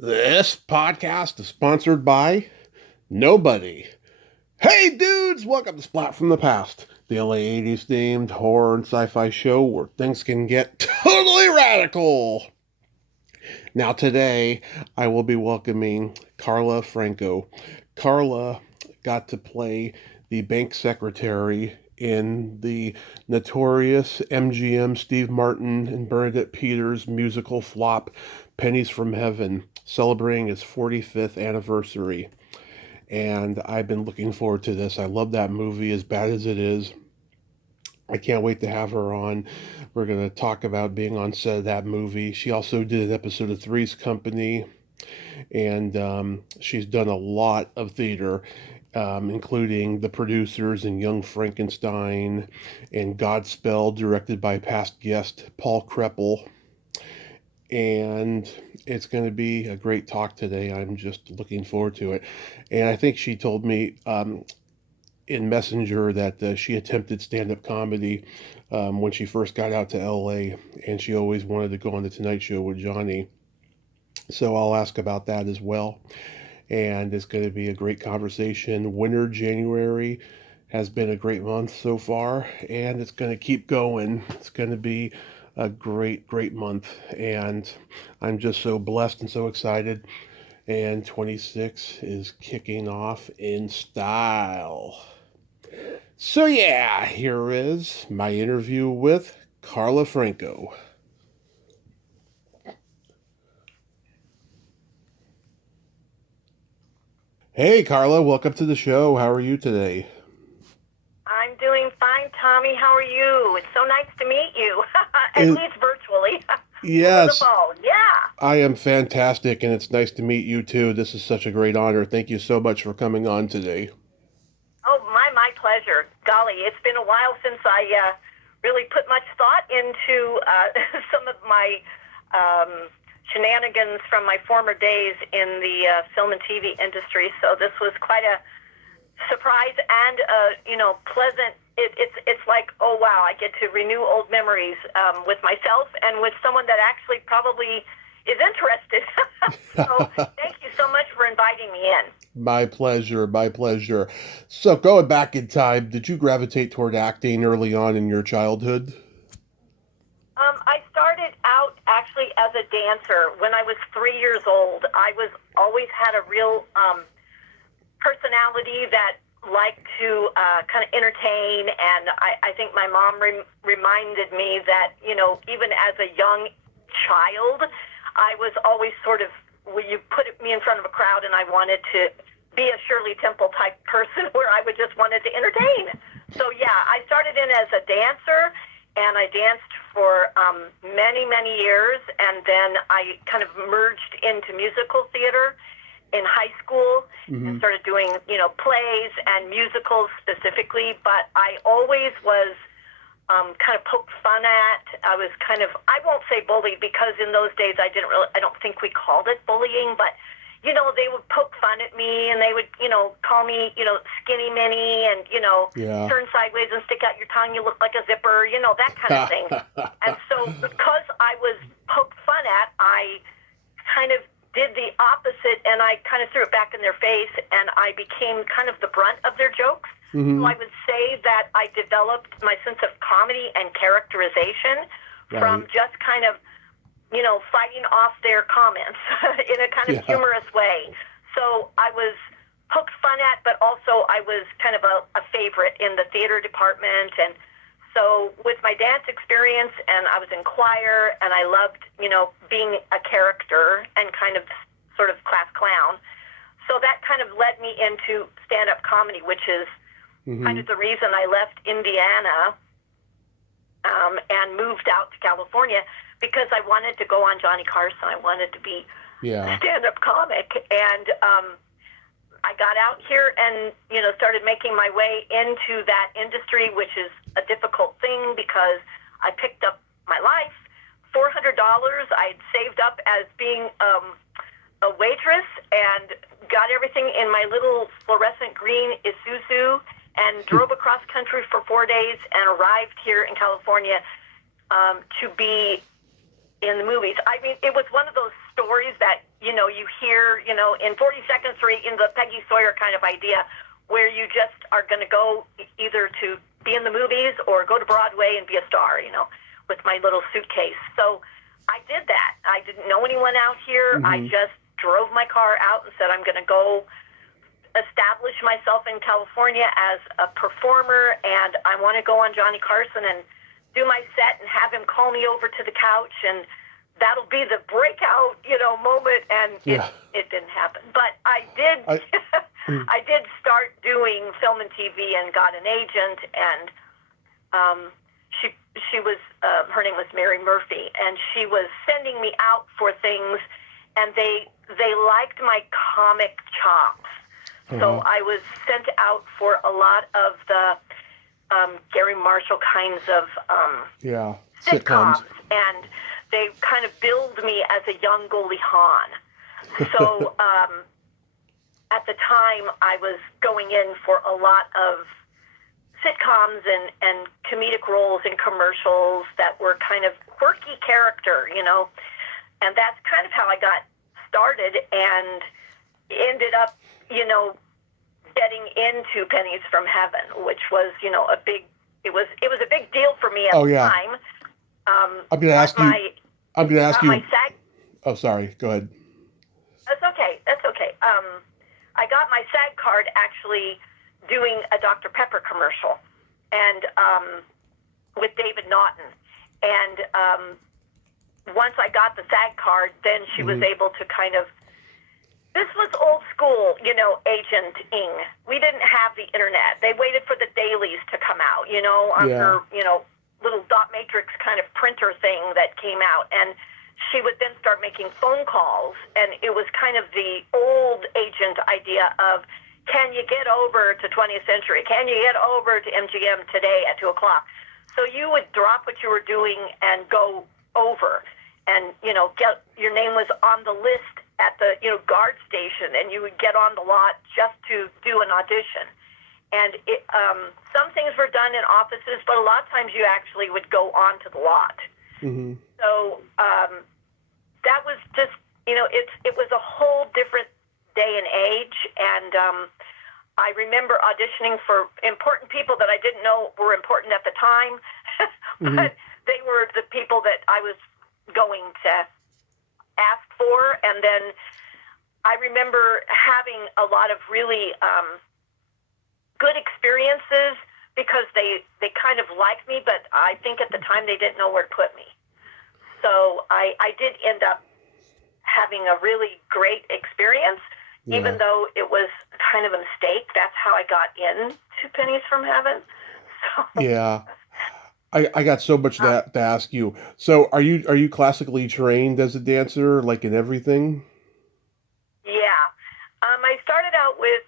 This podcast is sponsored by nobody. Hey dudes, welcome to Splat from the Past, the LA 80s themed horror and sci-fi show where things can get totally radical. Now today, I will be welcoming Karla Franko. Karla got to play the bank secretary in the notorious MGM Steve Martin and Bernadette Peters musical flop Pennies From Heaven, celebrating its 45th anniversary. And I've been looking forward to this. I love that movie as bad as it is. I can't wait to have her on. We're going to talk about being on set of that movie. She also did an episode of Three's Company, and she's done a lot of theater, including The Producers and Young Frankenstein and Godspell, directed by past guest Paul Kreppel. And it's going to be a great talk today. I'm just looking forward to it. And I think she told me in Messenger that she attempted stand-up comedy when she first got out to LA, and she always wanted to go on the Tonight Show with Johnny. So I'll ask about that as well. And it's going to be a great conversation. Winter January has been a great month so far, and it's going to keep going. It's going to be a great month, and I'm just so blessed and so excited. And 26 is kicking off in style. So yeah, here is my interview with Karla Franko. Hey Karla, welcome to the show. How are you today? I'm doing fine, Tommy. How are you? It's so nice to meet you, at It, least virtually, over the yes, phone. Yeah. I am fantastic, and it's nice to meet you too. This is such a great honor. Thank you so much for coming on today. Oh, my pleasure. Golly, it's been a while since I really put much thought into some of my shenanigans from my former days in the film and TV industry. So this was quite a surprise and pleasant. It's like, oh wow, I get to renew old memories with myself and with someone that actually probably is interested. So thank you so much for inviting me in. My pleasure, my pleasure. So going back in time, did you gravitate toward acting early on in your childhood? I started out actually as a dancer when I was 3 years old. I was always had a real personality that liked to kind of entertain, and I think my mom reminded me that, even as a young child, I was always sort of, when you put me in front of a crowd and I wanted to be a Shirley Temple type person where I would just wanted to entertain. So yeah, I started in as a dancer, and I danced for many years, and then I kind of merged into musical theater in high school and Mm-hmm. started doing, plays and musicals specifically, but I always was kind of poked fun at. I was kind of, I won't say bullied because in those days I don't think we called it bullying, but, they would poke fun at me and they would, call me, skinny mini and, Yeah. turn sideways and stick out your tongue, you look like a zipper, that kind of thing. And so because I was poked fun at, I kind of did the opposite, and I kind of threw it back in their face, and I became kind of the brunt of their jokes. So Mm-hmm. I would say that I developed my sense of comedy and characterization Right. from just kind of, fighting off their comments in a kind of Yeah. humorous way. So I was poked fun at, but also I was kind of a favorite in the theater department. And so with my dance experience, and I was in choir, and I loved, being a character and kind of sort of class clown. So that kind of led me into stand-up comedy, which is kind Mm-hmm. of the reason I left Indiana and moved out to California, because I wanted to go on Johnny Carson. I wanted to be a Yeah. stand-up comic. And I got out here and, started making my way into that industry, which is a difficult thing because I picked up my life. $400 I'd saved up as being a waitress, and got everything in my little fluorescent green Isuzu and drove across country for 4 days and arrived here in California to be in the movies. I mean, it was one of those stories that, you hear, in 42nd Street, in the Peggy Sawyer kind of idea, where you just are going to go either to be in the movies or go to Broadway and be a star, with my little suitcase. So I did that. I didn't know anyone out here. Mm-hmm. I just drove my car out and said, I'm going to go establish myself in California as a performer, and I want to go on Johnny Carson and do my set and have him call me over to the couch, and that'll be the breakout, moment. And it didn't happen. But I did. I did start doing film and TV and got an agent, and she was her name was Mary Murphy, and she was sending me out for things, and they liked my comic chops. So I was sent out for a lot of the Gary Marshall kinds of sitcoms, and they kind of billed me as a young Goldie Hawn. So at the time, I was going in for a lot of sitcoms and comedic roles in commercials that were kind of quirky character, and that's kind of how I got started and ended up, getting into Pennies from Heaven, which was, it was a big deal for me at the time. I'm going to ask you. My SAG. Oh, sorry. Go ahead. That's okay. I got my SAG card actually doing a Dr. Pepper commercial, and with David Naughton. And once I got the SAG card, then she was able to kind of. This was old school, agenting. We didn't have the internet. They waited for the dailies to come out, on her, little dot matrix kind of printer thing that came out. And she would then start making phone calls. And it was kind of the old agent idea of, can you get over to 20th Century? Can you get over to MGM today at 2 o'clock? So you would drop what you were doing and go over. And, get your name was on the list at the, guard station, and you would get on the lot just to do an audition. And some things were done in offices, but a lot of times you actually would go onto the lot. Mm-hmm. So that was just, it was a whole different day and age. And I remember auditioning for important people that I didn't know were important at the time, but they were the people that I was going to ask for. And then I remember having a lot of really good experiences because they kind of liked me, but I think at the time they didn't know where to put me. So I did end up having a really great experience, even though it was kind of a mistake. That's how I got into Pennies from Heaven. So. Yeah. I got so much to ask you. So are you classically trained as a dancer, like in everything? Yeah. I started out with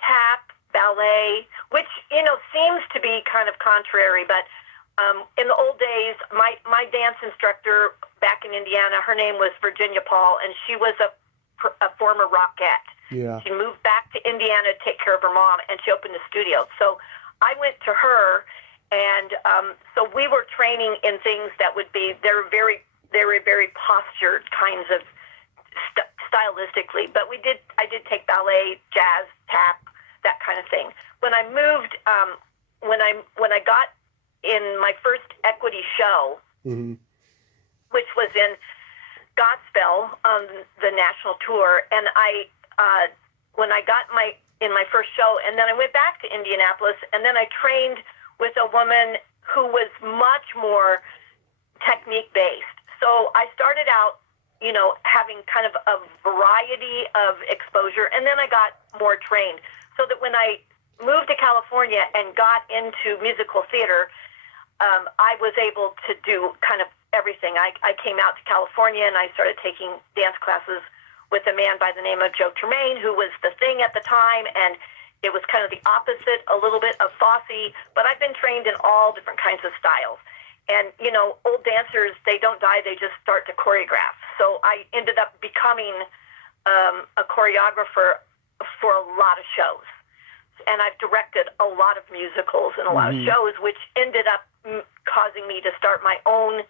tap, ballet, which, seems to be kind of contrary, but in the old days, my dance instructor back in Indiana, her name was Virginia Paul, and she was a former Rockette. Yeah. She moved back to Indiana to take care of her mom, and she opened a studio. So I went to her. And so we were training in things that would be, they were very postured kinds of stylistically. But I did take ballet, jazz, tap, that kind of thing. When I moved, when I got in my first equity show, which was in Godspell on the national tour, and when I got in my first show, and then I went back to Indianapolis, and then I trained with a woman who was much more technique-based. So I started out, having kind of a variety of exposure, and then I got more trained. So that when I moved to California and got into musical theater, I was able to do kind of everything. I came out to California, and I started taking dance classes with a man by the name of Joe Tremaine, who was the thing at the time, and it was kind of the opposite, a little bit of Fosse, but I've been trained in all different kinds of styles. And, old dancers, they don't die, they just start to choreograph. So I ended up becoming a choreographer for a lot of shows. And I've directed a lot of musicals and a lot of shows, which ended up causing me to start my own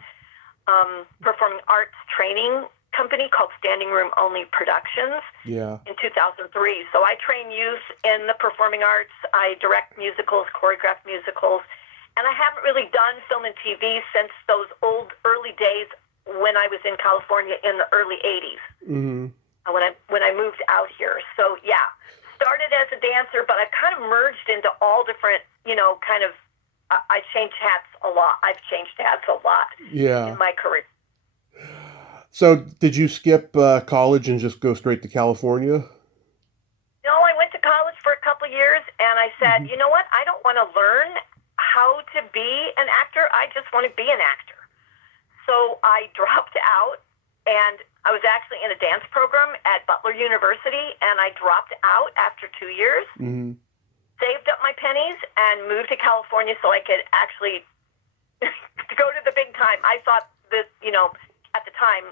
performing arts training company called Standing Room Only Productions in 2003. So I train youth in the performing arts. I direct musicals, choreograph musicals, and I haven't really done film and TV since those early days when I was in California in the early 80s, when I moved out here. So, yeah, started as a dancer, but I kind of merged into all different, I changed hats a lot. I've changed hats a lot in my career. So did you skip college and just go straight to California? No, I went to college for a couple of years, and I said, you know what? I don't want to learn how to be an actor. I just want to be an actor. So I dropped out, and I was actually in a dance program at Butler University, and I dropped out after 2 years, saved up my pennies, and moved to California so I could actually go to the big time. I thought that, at the time,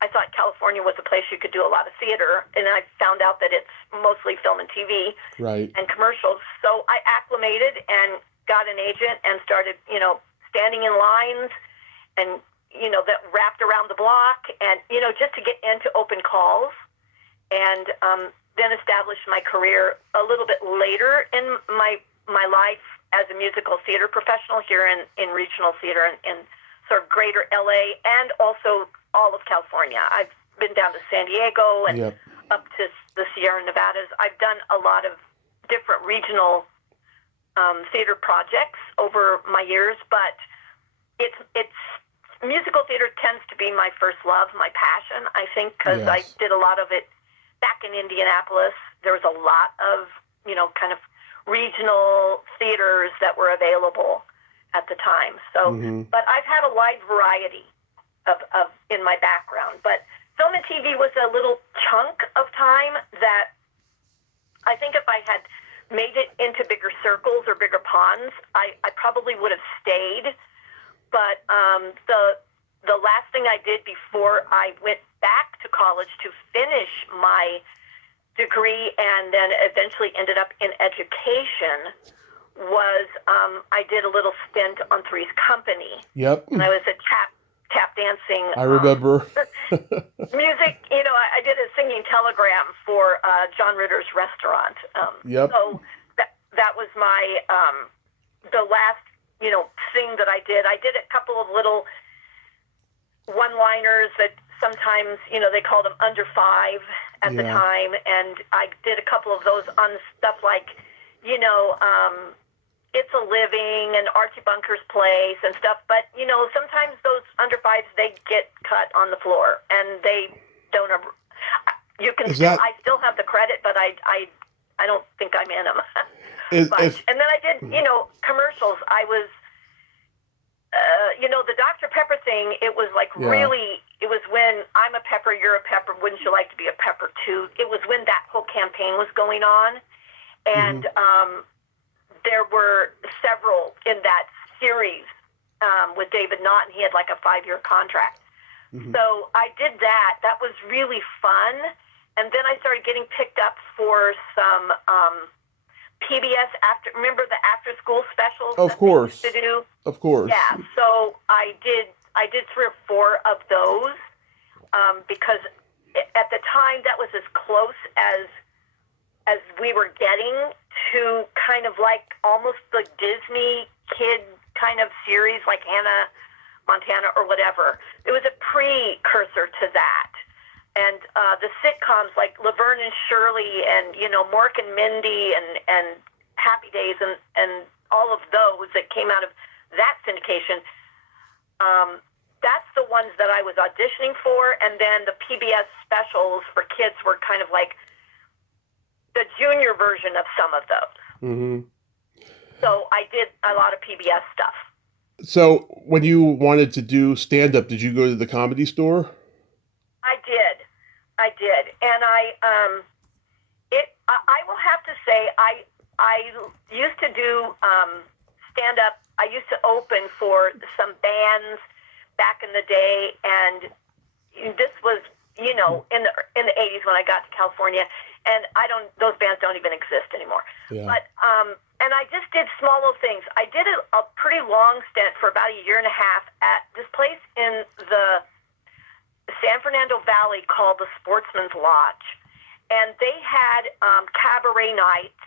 I thought California was a place you could do a lot of theater, and I found out that it's mostly film and TV and commercials. So I acclimated and got an agent and started, standing in lines and, that wrapped around the block and, just to get into open calls, and then established my career a little bit later in my life as a musical theater professional here in regional theater in sort of greater LA and also all of California. I've been down to San Diego and up to the Sierra Nevadas. I've done a lot of different regional theater projects over my years, but it's musical theater tends to be my first love, my passion, I think, because I did a lot of it back in Indianapolis. There was a lot of, kind of regional theaters that were available at the time. So, but I've had a wide variety of in my background. But film and TV was a little chunk of time that I think if I had made it into bigger circles or bigger ponds, I probably would have stayed. But the last thing I did before I went back to college to finish my degree and then eventually ended up in education was I did a little stint on Three's Company. And I was a tap dancing. I remember. Music, I did a singing telegram for John Ritter's restaurant. So that was my, the last, thing that I did. I did a couple of little one-liners that sometimes, they called them under five at the time. And I did a couple of those on stuff like, It's a Living and Archie Bunker's Place and stuff. But, sometimes those under fives, they get cut on the floor and they don't ever, I still have the credit, but I don't think I'm in them. And then I did, commercials. I was, the Dr. Pepper thing, it was like really, it was when I'm a pepper, you're a pepper, wouldn't you like to be a pepper too? It was when that whole campaign was going on. And there were several in that series with David Naughton. He had like a 5-year contract. So I did that. That was really fun. And then I started getting picked up for some PBS remember the after school specials? Of course. To do? Of course. Yeah. So I did 3 or 4 of those because at the time that was as close as we were getting to kind of like almost the Disney kid kind of series like Hannah Montana or whatever. It was a precursor to that. And the sitcoms like Laverne and Shirley and, Mork and Mindy and Happy Days and all of those that came out of that syndication, that's the ones that I was auditioning for. And then the PBS specials for kids were kind of like the junior version of some of those. So I did a lot of PBS stuff. So when you wanted to do stand-up, did you go to the Comedy Store? I did. And I will have to say, I used to do stand-up. I used to open for some bands back in the day, and this was, in the 80s when I got to California, and those bands don't even exist anymore. But, and I just did small little things. I did a pretty long stint for about 1.5 years at this place in the San Fernando Valley called the Sportsman's Lodge, and they had cabaret nights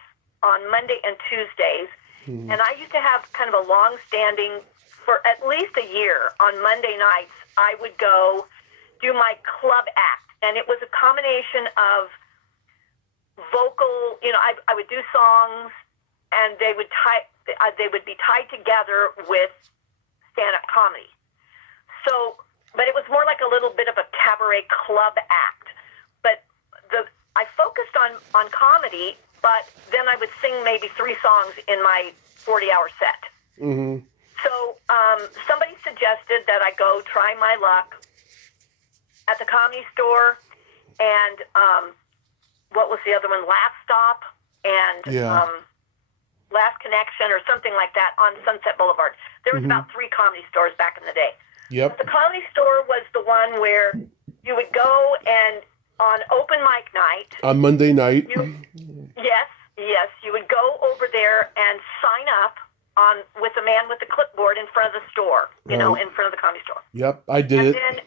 on Monday and Tuesdays, and I used to have kind of a long-standing, for at least a year, on Monday nights, I would go do my club act, and it was a combination of vocal, I would do songs, and they would be tied together with stand-up comedy. So, but it was more like a little bit of a cabaret club act. But I focused on comedy, but then I would sing maybe 3 songs in my 40-hour set. Mm-hmm. So somebody suggested that I go try my luck at the Comedy Store and what was the other one? Last Stop and Last Connection or something like that on Sunset Boulevard. There was about 3 comedy stores back in the day. Yep. But the Comedy Store was the one where you would go and on open mic night. On Monday night. Yes, you would go over there and sign up with a man with a clipboard in front of the store, in front of the Comedy Store. Yep, I did it.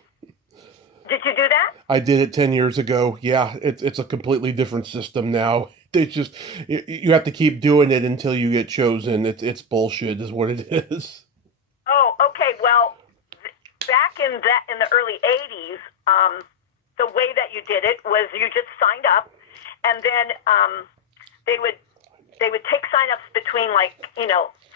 Did you do that? I did it 10 years ago. Yeah, it's a completely different system now. It's just, you have to keep doing it until you get chosen. It's bullshit is what it is. Oh, okay. Well, back in the early 80s, the way that you did it was you just signed up, and then they would take sign-ups between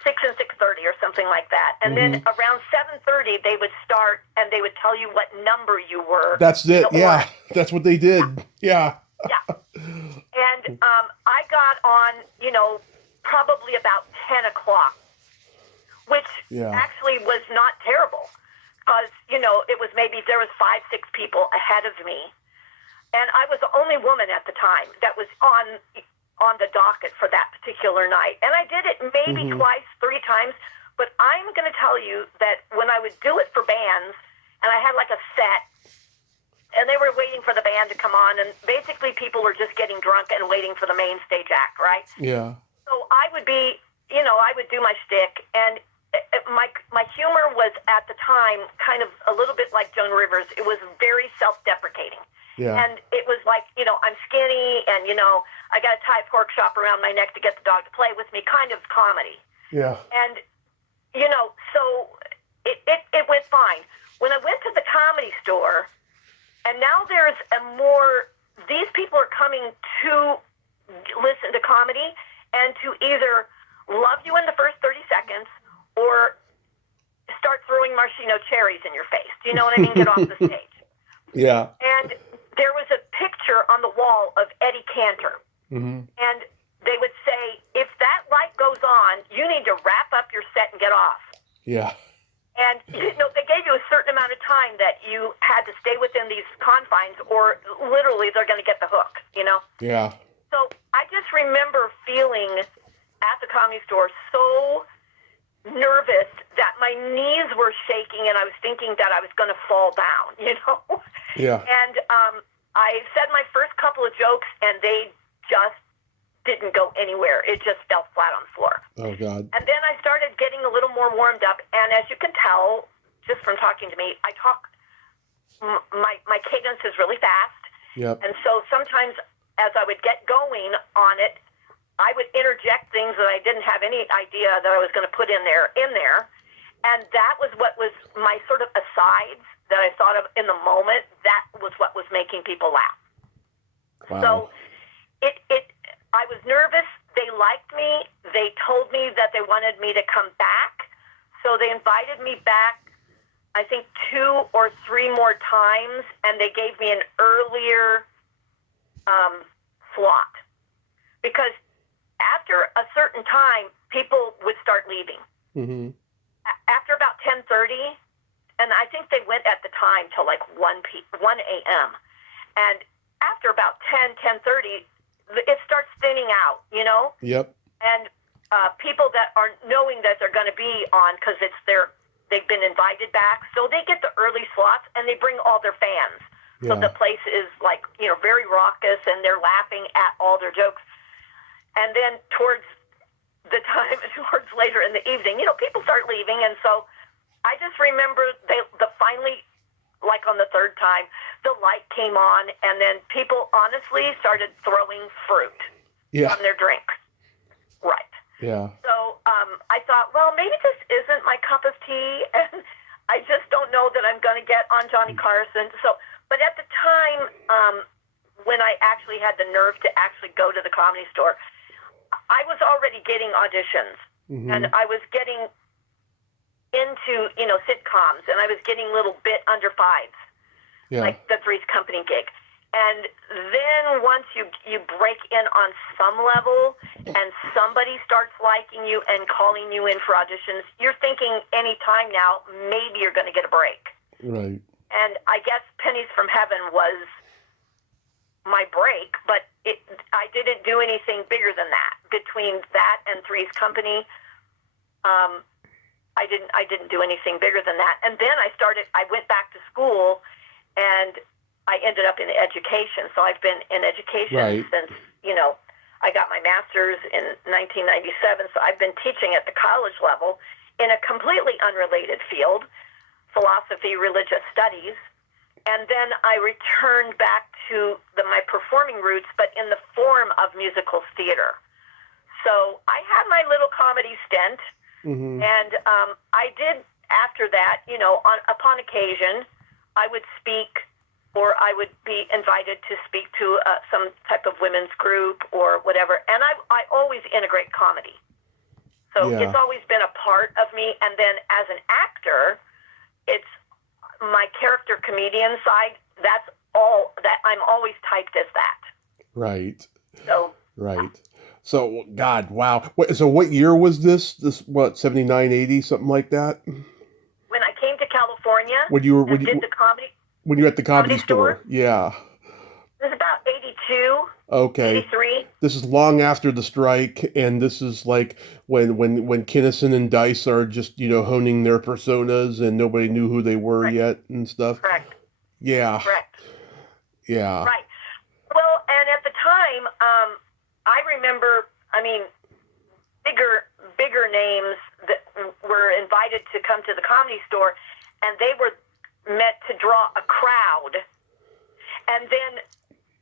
6 and 6:30 or something like that. And then around 7:30 they would start and they would tell you what number you were. That's it. Yeah. That's what they did. Yeah. Yeah. And I got on, probably about 10 o'clock, which actually was not terrible because, it was maybe there was 5-6 people ahead of me. And I was the only woman at the time that was on the docket for that particular night. And I did it maybe twice, 3 times, but I'm going to tell you that when I would do it for bands, and I had like a set, and they were waiting for the band to come on, and basically people were just getting drunk and waiting for the main stage act, right? Yeah. So I would be, I would do my shtick, and my humor was at the time kind of a little bit like Joan Rivers. It was very self-deprecating. Yeah. And it was like, I'm skinny and, I got to tie a pork chop around my neck to get the dog to play with me, kind of comedy. Yeah. And, so it went fine. When I went to the Comedy Store, and now there's these people are coming to listen to comedy and to either love you in the first 30 seconds or start throwing maraschino cherries in your face. Do you know what I mean? Get off the stage. Yeah. And there was a picture on the wall of Eddie Cantor. And they would say, if that light goes on, you need to wrap up your set and get off. Yeah. And, they gave you a certain amount of time that you had to stay within these confines or literally they're going to get the hook, Yeah. So I just remember feeling at the Comedy Store so nervous that my knees were shaking and I was thinking that I was going to fall down, Yeah. And I said my first couple of jokes and they just didn't go anywhere. It just fell flat on the floor. Oh, God. And then I started getting a little more warmed up. And as you can tell, just from talking to me, I talk, my cadence is really fast. Yep. And so sometimes as I would get going on it, I would interject things that I didn't have any idea that I was going to put in there. And that was what was my sort of asides that I thought of in the moment. That was what was making people laugh. Wow. So I was nervous. They liked me. They told me that they wanted me to come back. So they invited me back, I think 2 or 3 more times, and they gave me an earlier slot. Because after a certain time, people would start leaving. After about 10:30, and I think they went at the time till like 1 a.m. And after about 10:30, it starts thinning out, Yep. And people that are knowing that they're going to be on because they've been invited back, so they get the early slots and they bring all their fans. Yeah. So the place is like, very raucous and they're laughing at all their jokes. And then towards later in the evening, people start leaving. And so I just remember like on the third time, the light came on, and then people honestly started throwing fruit on their drinks. Right. Yeah. So I thought, well, maybe this isn't my cup of tea, and I just don't know that I'm going to get on Johnny Carson. So, but at the time, when I actually had the nerve to actually go to the Comedy Store, I was already getting auditions, and I was getting into, sitcoms, and I was getting little bit under fives, like the Three's Company gig. And then once you break in on some level and somebody starts liking you and calling you in for auditions, you're thinking any time now, maybe you're going to get a break. Right. And I guess Pennies from Heaven was my break, but I didn't do anything bigger than that. Between that and Three's Company, I didn't do anything bigger than that. And then I went back to school, and I ended up in education. So I've been in education since, I got my master's in 1997. So I've been teaching at the college level in a completely unrelated field, philosophy, religious studies. And then I returned back to my performing roots, but in the form of musical theater. So I had my little comedy stint, and I did, after that, upon occasion, I would speak, or I would be invited to speak to some type of women's group or whatever. And I always integrate comedy. So it's always been a part of me. And then as an actor, it's my character comedian side. That's all that I'm always typed as that. Right. So. Right. So, God, wow. So what year was this? 79, 80, something like that? When I came to California did the comedy. When you were at the comedy store? Yeah. It was about 82. Okay. 83. This is long after the strike, and this is like when Kinnison and Dice are just, honing their personas, and nobody knew who they were yet and stuff. Correct. Yeah. Correct. Yeah. Right. Well, and at the time, I remember, bigger names that were invited to come to the Comedy Store, and they were meant to draw a crowd. And then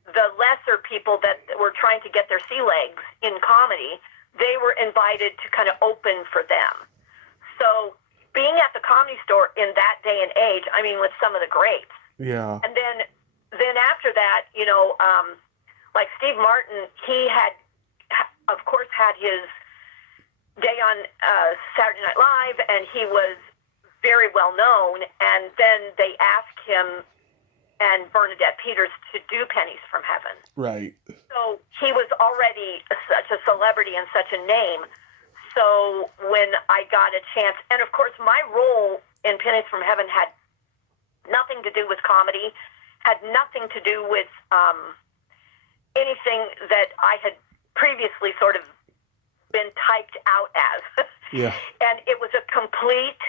the lesser people that were trying to get their sea legs in comedy, they were invited to kind of open for them. So being at the Comedy Store in that day and age, with some of the greats. Yeah. And then after that, like Steve Martin, he had, of course, had his day on Saturday Night Live, and he was very well known. And then they asked him and Bernadette Peters to do Pennies from Heaven. Right. So he was already such a celebrity and such a name. So when I got a chance, and of course my role in Pennies from Heaven had nothing to do with comedy, had nothing to do with anything that I had previously sort of been typed out as. Yeah. And it was a complete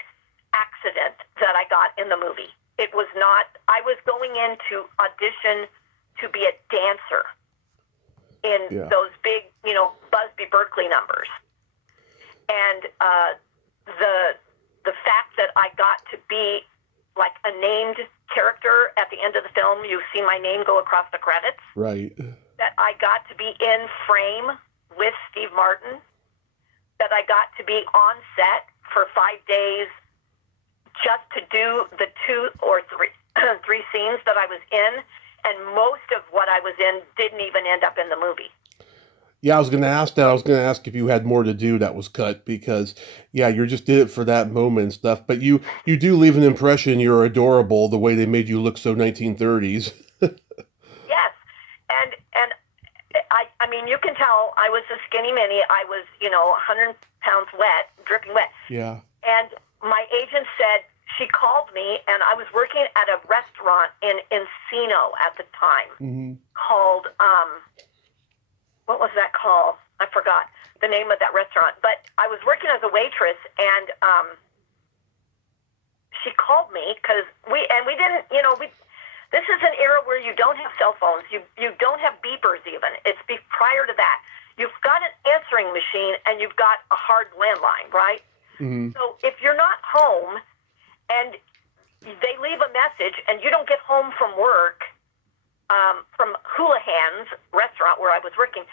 accident that I got in the movie. It was not, I was going in to audition to be a dancer in those big, Busby Berkeley numbers. And the fact that I got to be like a named character at the end of the film, you see my name go across the credits. Right. That I got to be in frame with Steve Martin, that I got to be on set for 5 days just to do the 2 or 3 scenes that I was in, and most of what I was in didn't even end up in the movie. Yeah, I was going to ask that. I was going to ask if you had more to do that was cut, because, you just did it for that moment and stuff. But you do leave an impression. You're adorable, the way they made you look so 1930s. Yes, and you can tell I was a skinny mini. I was, 100 pounds wet, dripping wet. Yeah. And my agent said, she called me, and I was working at a restaurant in Encino at the time called, what was that called? I forgot the name of that restaurant. But I was working as a waitress, and she called me because we didn't, this is an era where you don't have cell phones. You don't have beepers even. It's prior to that. You've got an answering machine, and you've got a hard landline, right? Mm-hmm. So if you're not home and they leave a message, and you don't get home from work, from Houlihan's restaurant where I was working,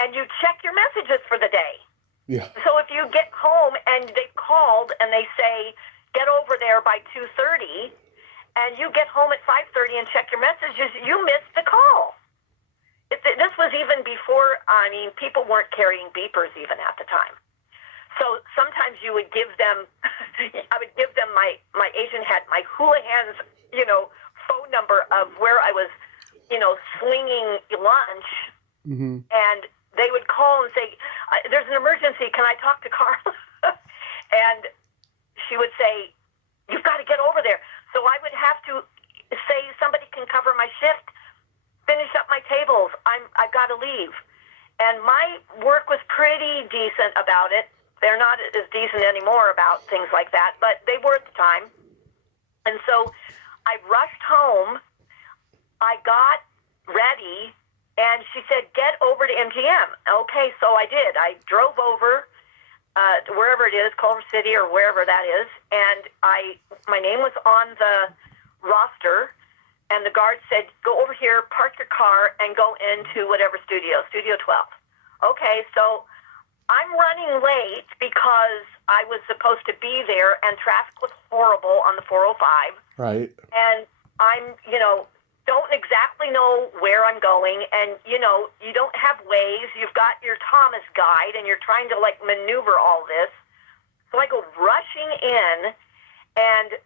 and you check your messages for the day. Yeah. So if you get home and they've called and they say, get over there by 2:30, and you get home at 5:30 and check your messages, you missed the call. This was even before, people weren't carrying beepers even at the time. So sometimes you would give them, I would give them, my agent had my Houlihan's, phone number of where I was, slinging lunch, and they would call and say, there's an emergency, can I talk to Karla? And she would say, you've got to get over there. So I would have to say, somebody can cover my shift, finish up my tables, I've got to leave. And my work was pretty decent about it. They're not as decent anymore about things like that, but they were at the time. And so I rushed home. I got ready, and she said, get over to MGM. Okay, so I did. I drove over to wherever it is, Culver City or wherever that is, and my name was on the roster, and the guard said, go over here, park your car, and go into whatever studio 12. Okay, so I'm running late because I was supposed to be there, and traffic was horrible on the 405. Right. And I'm, don't exactly know where I'm going, and, you don't have Waze. You've got your Thomas guide, and you're trying to, maneuver all this. So I go rushing in, and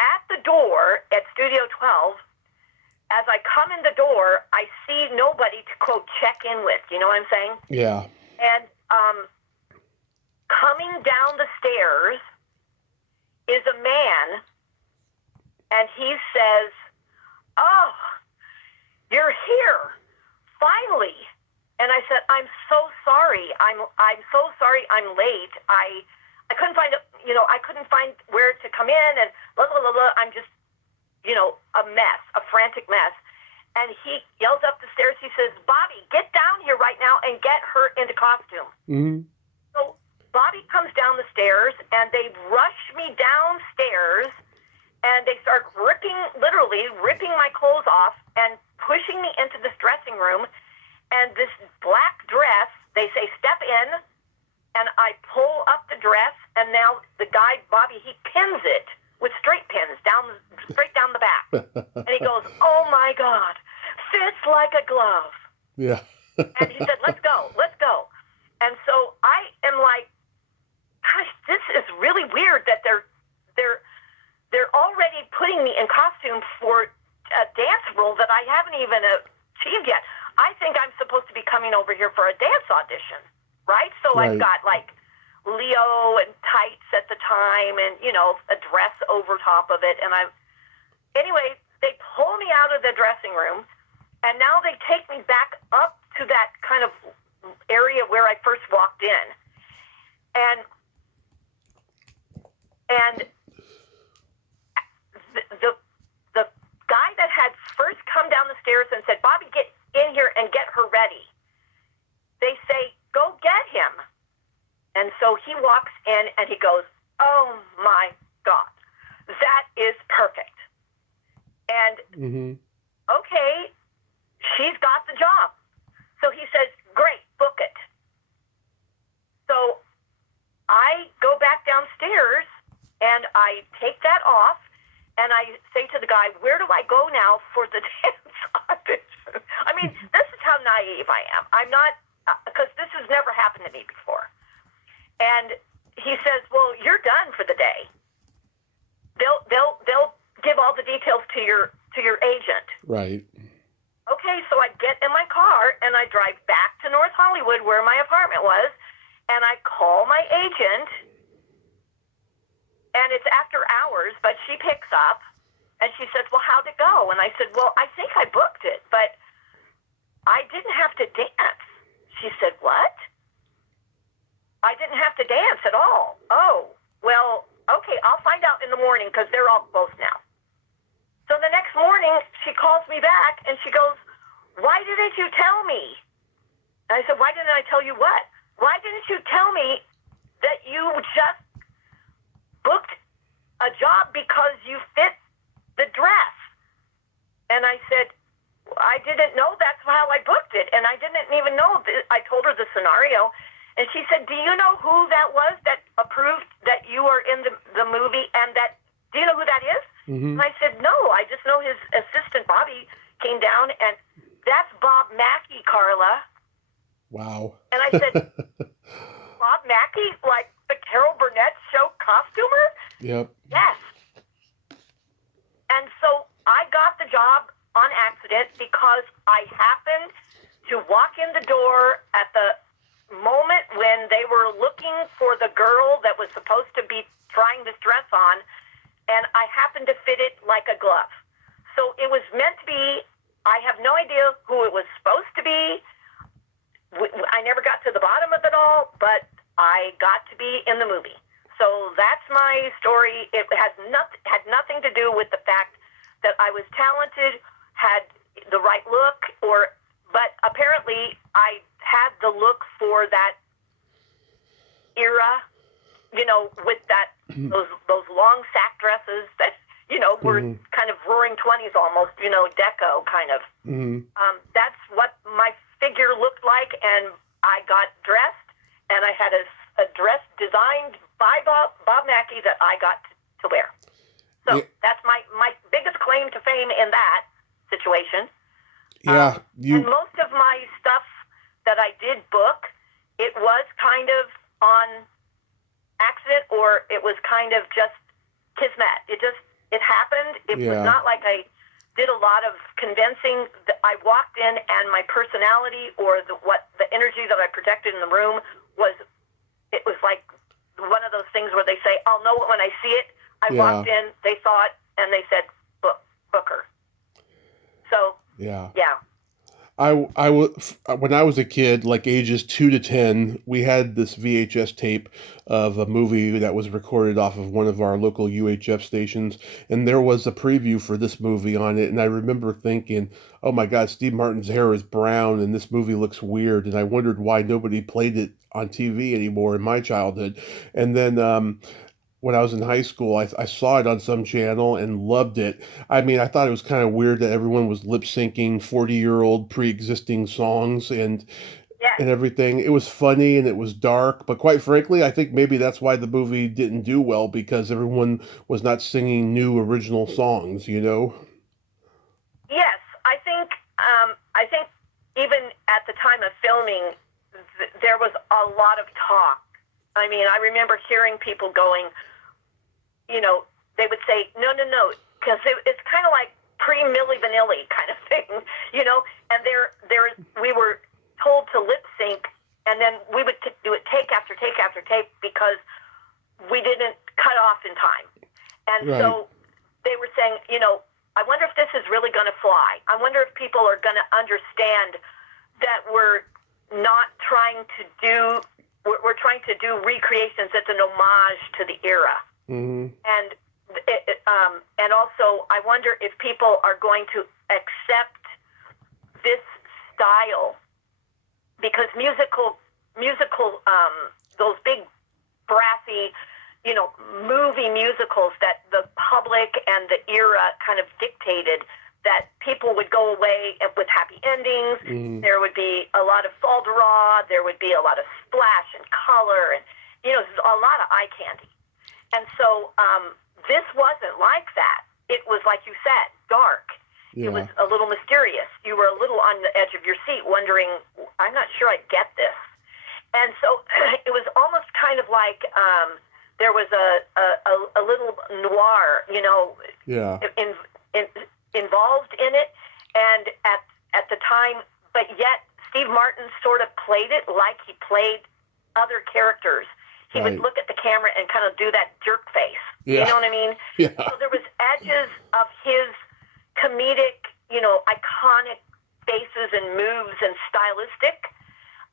at the door at Studio 12, as I come in the door, I see nobody to, quote, check in with. You know what I'm saying? Yeah. And coming down the stairs is a man, and he says, oh, you're here, finally. And I said, I'm so sorry. I'm so sorry I'm late. I couldn't find I couldn't find where to come in, and blah, blah, blah, blah. I'm just, a mess, a frantic mess. And he yells up the stairs. He says, Bobby, get down here right now and get her into costume. Mm-hmm. So Bobby comes down the stairs, and they rush me downstairs, and they start literally ripping my clothes off and pushing me into this dressing room. And this black dress, they say, step in, and I pull up the dress, and now the guy, Bobby, he pins it with straight pins straight down the back. And he goes, oh my God, fits like a glove. Yeah. And he said, let's go. And so I am like, gosh, this is really weird that they're already putting me in costume for a dance role that I haven't even achieved yet. I think I'm supposed to be coming over here for a dance audition, right? So Right. I've got Leo and tights at the time, and a dress over top of it. And anyway, they pull me out of the dressing room, and now they take me back up to that kind of area where I first walked in, and the guy that had first come down the stairs and said, Bobby, get in here and get her ready. They say, go get him. And so he walks in, and he goes, oh my God, that is perfect. And okay, she's got the job. So he says, great, book it. So I go back downstairs, and I take that off, and I say to the guy, where do I go now for the dance audition? I mean, this is how naive I am. I'm not, because this has never happened to me before. And he says, well, you're done for the day. They'll give all the details to your agent. Right. Okay, so I get in my car, and I drive back to North Hollywood where my apartment was, and I call my agent, and it's after hours, but she picks up, and she says, well, how'd it go? And I said, well, I think I booked it, but I didn't have to dance. She said, what? I didn't have to dance at all. Oh, well, okay, I'll find out in the morning because they're all closed now. So the next morning, she calls me back, and she goes, why didn't you tell me? And I said, why didn't I tell you what? Why didn't you tell me that you just booked a job because you fit the dress. And I said, I didn't know that's how I booked it. And I didn't even know. I told her the scenario. And she said, do you know who that was that approved that you are in the movie? And do you know who that is? Mm-hmm. And I said, no, I just know his assistant, Bobby, came down. And that's Bob Mackey, Karla. Wow. And I said, Bob Mackey, like the Carol Burnett show costumer? Yep. Yes. And so I got the job on accident because I happened to walk in the door at the moment when they were looking for the girl that was supposed to be trying this dress on, and I happened to fit it like a glove. So it was meant to be. I have no idea who it was supposed to be. I never got to the bottom of it all, but I got to be in the movie. So that's my story. It had nothing to do with the fact that I was talented, had the right look, but apparently I had the look for that era, with those long sack dresses that, were kind of roaring 20s almost, deco kind of. That's what my figure looked like, and I got dressed, and I had a dress designed by Bob Mackey that I got to wear. So that's my biggest claim to fame in that situation. Yeah. And most of my stuff that I did book, it was kind of on accident, or it was kind of just kismet. It happened. It was not like I did a lot of convincing. I walked in, and my personality or the energy that I projected in the room was like one of those things where they say, I'll know it when I see it. I walked in, they saw it, and they said, book her. So, yeah. When I was a kid, like ages 2 to 10, we had this VHS tape of a movie that was recorded off of one of our local UHF stations, and there was a preview for this movie on it, and I remember thinking, oh my God, Steve Martin's hair is brown, and this movie looks weird, and I wondered why nobody played it on TV anymore in my childhood. And then when I was in high school, I saw it on some channel and loved it. I mean, I thought it was kind of weird that everyone was lip syncing 40-year-old pre-existing songs and everything. It was funny and it was dark, but quite frankly, I think maybe that's why the movie didn't do well, because everyone was not singing new original songs, Yes, I think even at the time of filming, there was a lot of talk. I mean, I remember hearing people going, they would say, no, because it's kind of like pre-Milli Vanilli kind of thing, and we were told to lip sync, and then we would do it take after take after take because we didn't cut off in time. And so they were saying, I wonder if this is really going to fly. I wonder if people are going to understand that we're not trying to do, we're trying to do recreations. It's an homage to the era. Mm-hmm. And also, I wonder if people are going to accept this style, because musical, those big brassy, movie musicals that the public and the era kind of dictated, that people would go away with happy endings. Mm-hmm. There would be a lot of fol-de-rol. There would be a lot of splash and color, and a lot of eye candy. And so this wasn't like that. It was, like you said, dark. Yeah. It was a little mysterious. You were a little on the edge of your seat wondering, I'm not sure I get this. And so it was almost kind of like there was a little noir, involved in it. And at the time, but yet Steve Martin sort of played it like he played other characters. He would look at the camera and kind of do that jerk face. Yeah. You know what I mean? Yeah. So there was edges of his comedic, iconic faces and moves and stylistic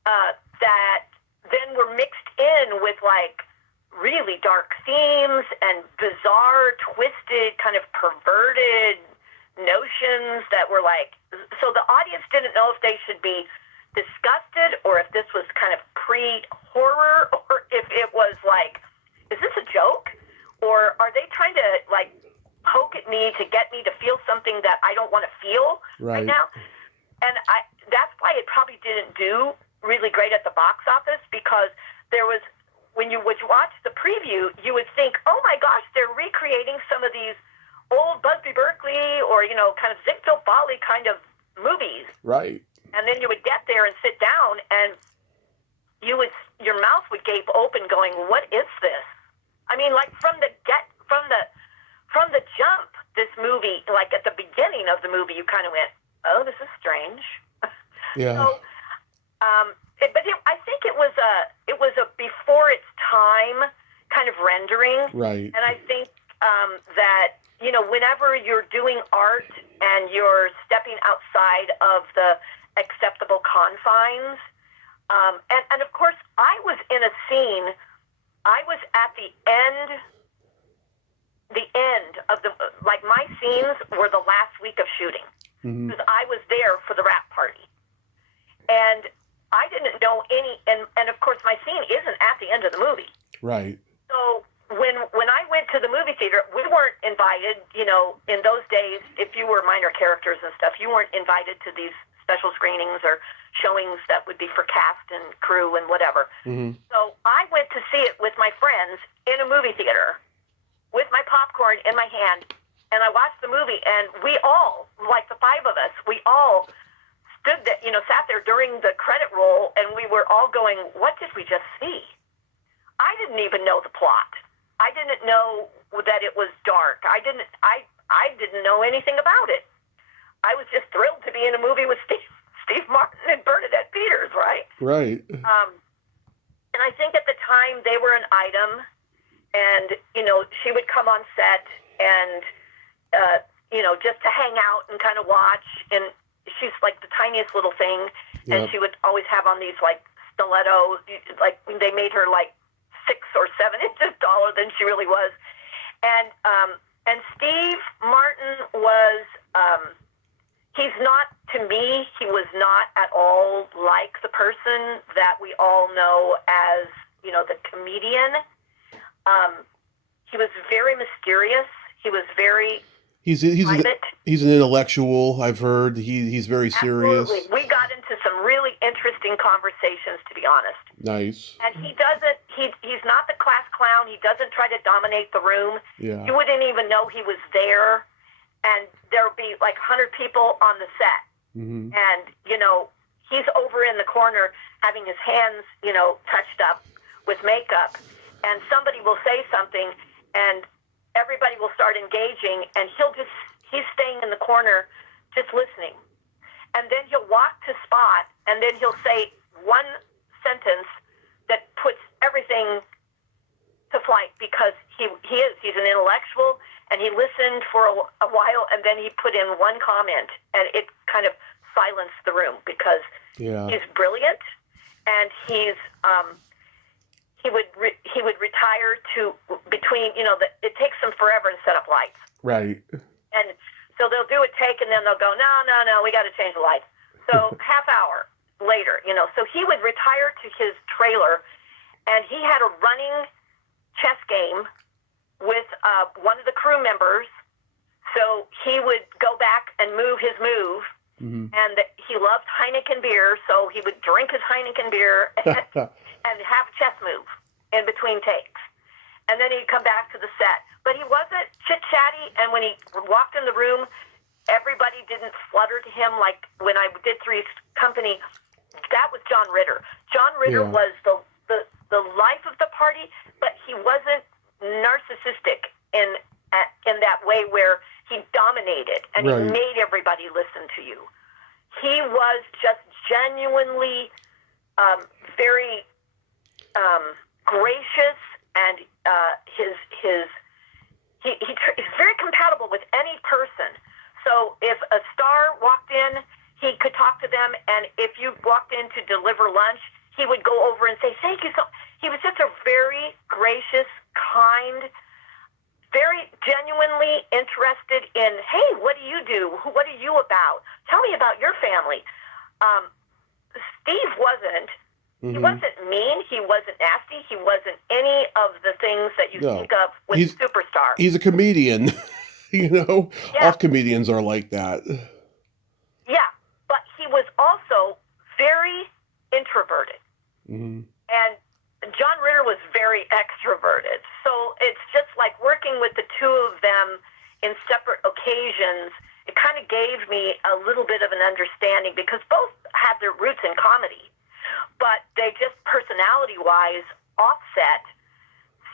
that then were mixed in with like really dark themes and bizarre, twisted, kind of perverted notions that were like, so the audience didn't know if they should be disgusted or if this was kind of pre-horror or if it was like, is this a joke? Or are they trying to like poke at me to get me to feel something that I don't want to feel right now. And that's why it probably didn't do really great at the box office, because there was, when you would watch the preview, you would think, oh my gosh, they're recreating some of these old Busby Berkeley or, you know, kind of Ziegfeld Folly kind of movies. Right. And then you would get there and sit down, and your mouth would gape open going, what is this? I mean, like from the jump, this movie, like at the beginning of the movie, you kind of went, oh, this is strange. Yeah. So, I think it was a before its time kind of rendering. Right. And I think that, you know, whenever you're doing art and you're stepping outside of the acceptable confines, and of course, I was in a scene. I was at the end of like my scenes were the last week of shooting, because I was there for the wrap party, and I didn't know any, and of course my scene isn't at the end of the movie. Right. So when I went to the movie theater, we weren't invited, you know, in those days, if you were minor characters and stuff, you weren't invited to these special screenings or showings that would be for cast and crew and whatever. So I went to see it with my friends in a movie theater with my popcorn in my hand, and I watched the movie, and we all, like the five of us, we all sat there during the credit roll, and we were all going, what did we just see? I didn't even know the plot. I didn't know that it was dark. I didn't know anything about it. I was just thrilled to be in a movie with Steve Martin and Bernadette Peters, right? Right. And I think at the time they were an item, and, you know, she would come on set and, you know, just to hang out and kind of watch, and she's like the tiniest little thing, and she would always have on these like stilettos, like they made her like 6 or 7 inches taller than she really was. And Steve Martin was, he's not, to me, he was not at all like the person that we all know as, you know, the comedian. He was very mysterious. He was very He's an intellectual. I've heard he's very serious. Absolutely. We got into some really interesting conversations, to be honest. Nice. And he's not the class clown. He doesn't try to dominate the room. Yeah. You wouldn't even know he was there. And there'll be like 100 people on the set. And, you know, he's over in the corner having his hands, you know, touched up with makeup. And somebody will say something, and everybody will start engaging, and he's staying in the corner just listening. And then he'll walk to Spot, and then he'll say one sentence that puts everything to flight, because he's an intellectual, and he listened for a while, and then he put in one comment, and it kind of silenced the room, because he's brilliant, and he would retire to between, you know, it takes them forever to set up lights. Right. And so they'll do a take, and then they'll go, no, we got to change the lights. So half hour later, you know, so he would retire to his trailer, and he had a running chess game with one of the crew members. So he would go back and move his move, and he loved Heineken beer, so he would drink his Heineken beer and have a chess move in between takes. And then he'd come back to the set. But he wasn't chit-chatty, and when he walked in the room, everybody didn't flutter to him like when I did Three's Company. That was John Ritter. John Ritter was the life of the party, but he wasn't narcissistic in that way where he dominated and he made everybody listen to you. He was just genuinely very gracious, and he's very compatible with any person. So if a star walked in, he could talk to them, and if you walked in to deliver lunch, he would go over and say, thank you so. He was just a very gracious, kind, very genuinely interested in, hey, what do you do? What are you about? Tell me about your family. Steve wasn't. He wasn't mean. He wasn't nasty. He wasn't any of the things that you think of with superstars. He's a comedian. All Yeah, comedians are like that. yeah. But he was also very introverted. Hmm. And John Ritter was very extroverted. So it's just like working with the two of them in separate occasions. It kind of gave me a little bit of an understanding because both had their roots in comedy, but they just personality-wise offset.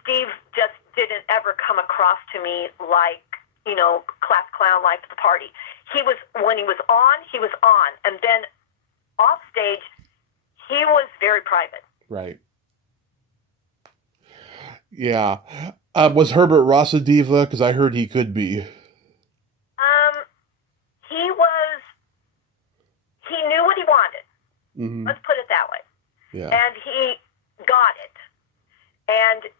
Steve just didn't ever come across to me like, class clown, life of the party. When he was on, and then off stage, he was very private. Right. Yeah. Was Herbert Ross a diva? Because I heard he could be. He was, he knew what he wanted. Hmm. Let's put it that way. Yeah. And he got it. And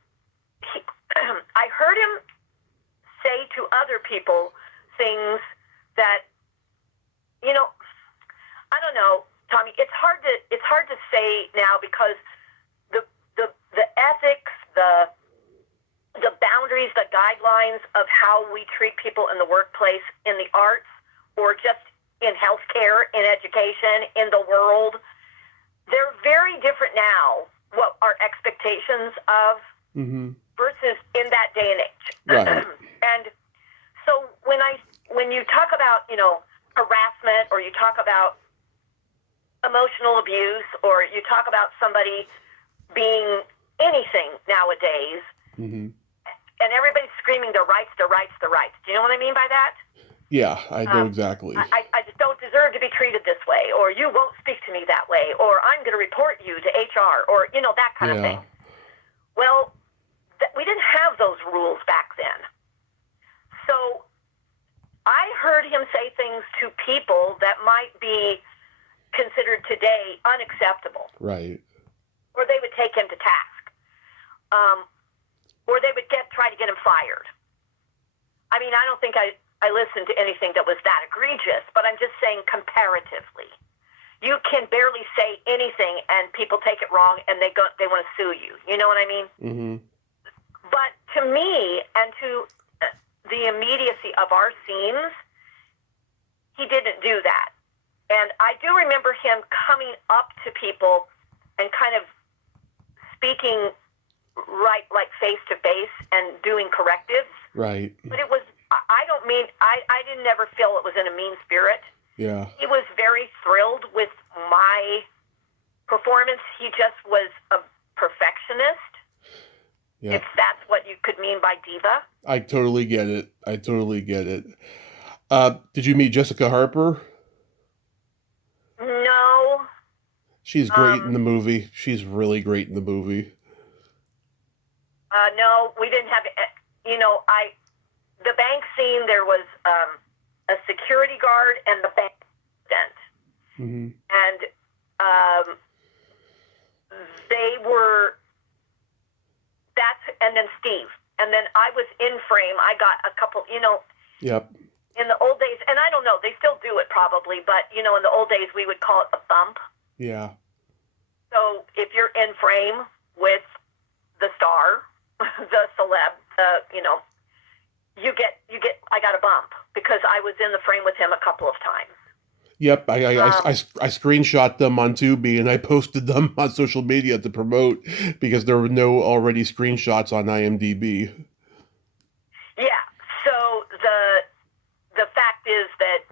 I heard him say to other people things that, I don't know, Tommy. It's hard to say now because the ethics, the boundaries, the guidelines of how we treat people in the workplace, in the arts, or just in healthcare, in education, in the world, they're very different now. What our expectations of versus in that day and age. Right. And so when you talk about harassment, or you talk about emotional abuse, or you talk about somebody being anything nowadays, and everybody's screaming their rights, their rights, their rights. Do you know what I mean by that? Yeah, I know exactly. I just don't deserve to be treated this way, or you won't speak to me that way, or I'm going to report you to HR, or that kind of thing. Well, we didn't have those rules back then. So I heard him say things to people that might be considered today unacceptable. Right. Or they would take him to task. Or they would try to get him fired. I mean, I don't think I listened to anything that was that egregious, but I'm just saying comparatively. You can barely say anything and people take it wrong and they want to sue you. You know what I mean? Mm-hmm. But to me, and to the immediacy of our scenes, he didn't do that. And I do remember him coming up to people and kind of speaking right, like face to face, and doing correctives. Right. But it was, I didn't ever feel it was in a mean spirit. Yeah. He was very thrilled with my performance. He just was a perfectionist. Yeah. If that's what you could mean by diva. I totally get it. Did you meet Jessica Harper? No. She's great in the movie. She's really great in the movie. No, we didn't have, the bank scene, there was a security guard and the bank attendant. Mm-hmm. And they were, and then Steve. And then I was in frame. I got a couple, Yep. In the old days, and I don't know, they still do it probably, but, in the old days we would call it a bump. Yeah. So if you're in frame with the star, the celeb, I got a bump because I was in the frame with him a couple of times. Yep, I screenshot them on Tubi and I posted them on social media to promote because there were no already screenshots on IMDb. Yeah, so the fact is that,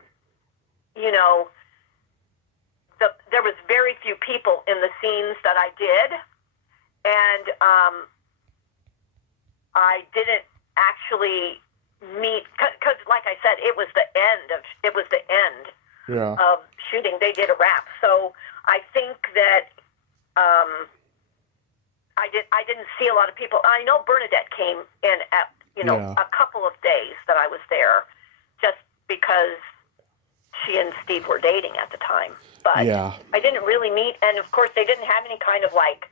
there was very few people in the scenes that I did, and I didn't actually meet, because like I said, it was the end of shooting. They did a wrap. So I think that I didn't see a lot of people. I know Bernadette came in at a couple of days that I was there, just because she and Steve were dating at the time. But I didn't really meet, and of course they didn't have any kind of like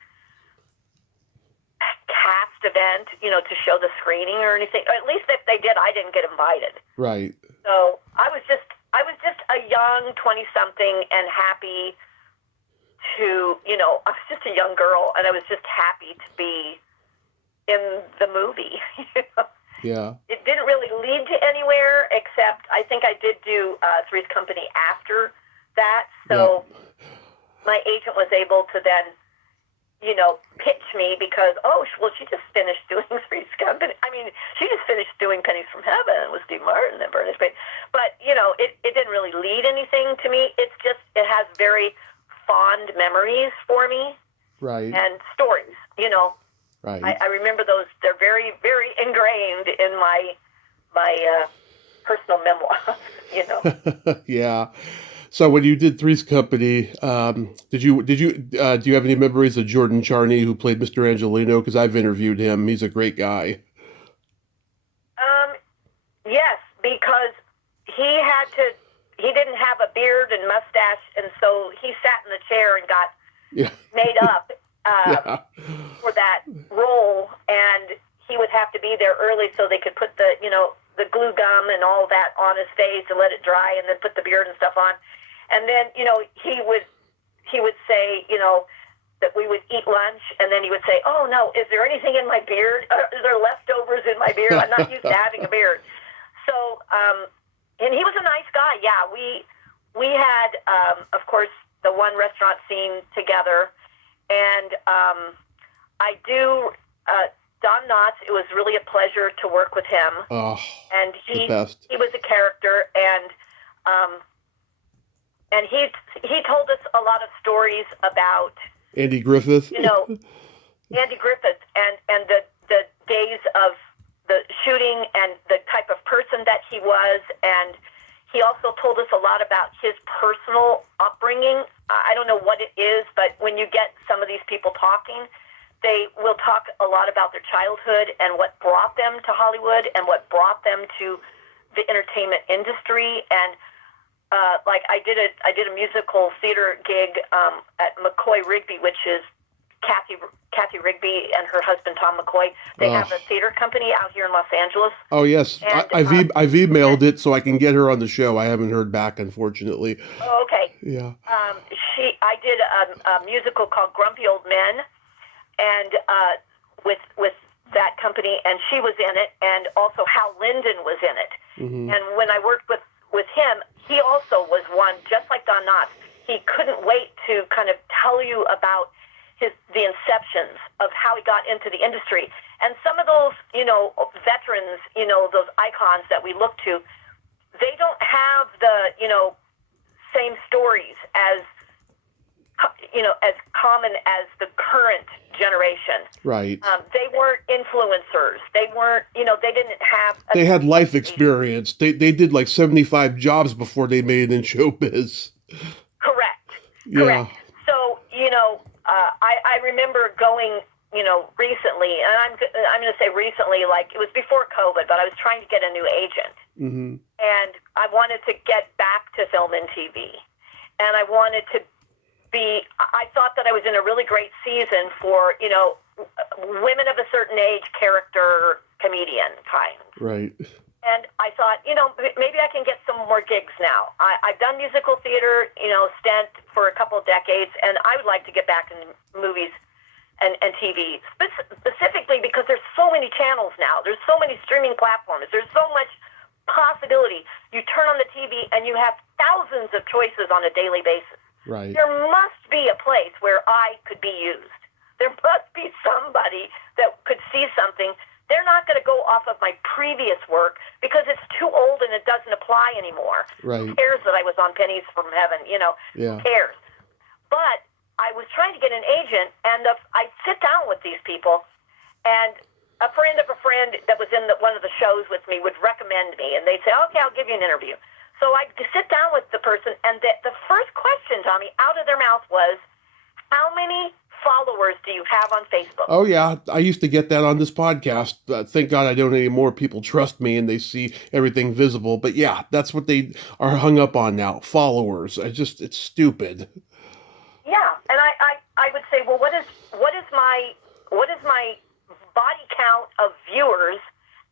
cast event, to show the screening or anything. Or at least if they did, I didn't get invited. Right. So I was just a young 20-something and happy to, I was just a young girl and I was just happy to be in the movie. It didn't really lead to anywhere, except I think I did do Three's Company after that. So my agent was able to then, pitch me because, she just finished doing Three's Company. I mean, she just finished doing Pennies From Heaven with Steve Martin and Bernie Spade. But, it didn't really lead anything to me. It's just, it has very fond memories for me. Right. And stories, Right. I remember those. They're very, very ingrained in my personal memoir, Yeah. So when you did Three's Company, do you have any memories of Jordan Charney, who played Mr. Angelino? Because I've interviewed him. He's a great guy. Yes, because he didn't have a beard and mustache, and so he sat in the chair and got made up for that role, and he would have to be there early so they could put the glue gum and all that on his face and let it dry, and then put the beard and stuff on. And then, he would say, that we would eat lunch, and then he would say, "Oh no, is there anything in my beard? Is there leftovers in my beard? I'm not used to having a beard." So, and he was a nice guy. Yeah, we had, of course, the one restaurant scene together, and I do Don Knotts. It was really a pleasure to work with him. Oh, and he best. he was a character, and he told us a lot of stories about Andy Griffith. Andy Griffith and the days of the shooting and the type of person that he was, and he also told us a lot about his personal upbringing. I don't know what it is, but when you get some of these people talking, they will talk a lot about their childhood and what brought them to Hollywood and what brought them to the entertainment industry. And like I did a musical theater gig at McCoy Rigby, which is Kathy Rigby and her husband Tom McCoy. They have a theater company out here in Los Angeles. Oh yes, and, I've emailed it so I can get her on the show. I haven't heard back, unfortunately. Oh, okay. Yeah. I did a musical called Grumpy Old Men, and with that company, and she was in it, and also Hal Linden was in it. Mm-hmm. And when I worked with him, he also was one, just like Don Knotts. He couldn't wait to kind of tell you about the inceptions of how he got into the industry. And some of those, veterans, those icons that we look to, they don't have the, same stories as common as the current generation. Right. They weren't influencers. They weren't, they didn't have... They had life experience. They did like 75 jobs before they made it in showbiz. Correct. Yeah. Correct. So, I remember going, recently, and I'm going to say recently, like it was before COVID, but I was trying to get a new agent. Mm-hmm. And I wanted to get back to film and TV. And I wanted to I thought that I was in a really great season for, women of a certain age, character, comedian kind. Right. And I thought, maybe I can get some more gigs now. I've done musical theater, stint for a couple of decades, and I would like to get back in movies and TV, specifically because there's so many channels now. There's so many streaming platforms. There's so much possibility. You turn on the TV, and you have thousands of choices on a daily basis. Right. There must be a place where I could be used. There must be somebody that could see something. They're not going to go off of my previous work because it's too old and it doesn't apply anymore. Right. Who cares that I was on Pennies From Heaven? Yeah. Who cares? But I was trying to get an agent, and I sit down with these people, and a friend of a friend that was in one of the shows with me would recommend me, and they'd say, "Okay, I'll give you an interview." So I sit down with the person, and the first question, Tommy, out of their mouth was, "How many followers do you have on Facebook?" Oh yeah, I used to get that on this podcast. Thank God I don't anymore. People trust me and they see everything visible. But yeah, that's what they are hung up on now. Followers. It's stupid. Yeah, and I would say, well, what is my body count of viewers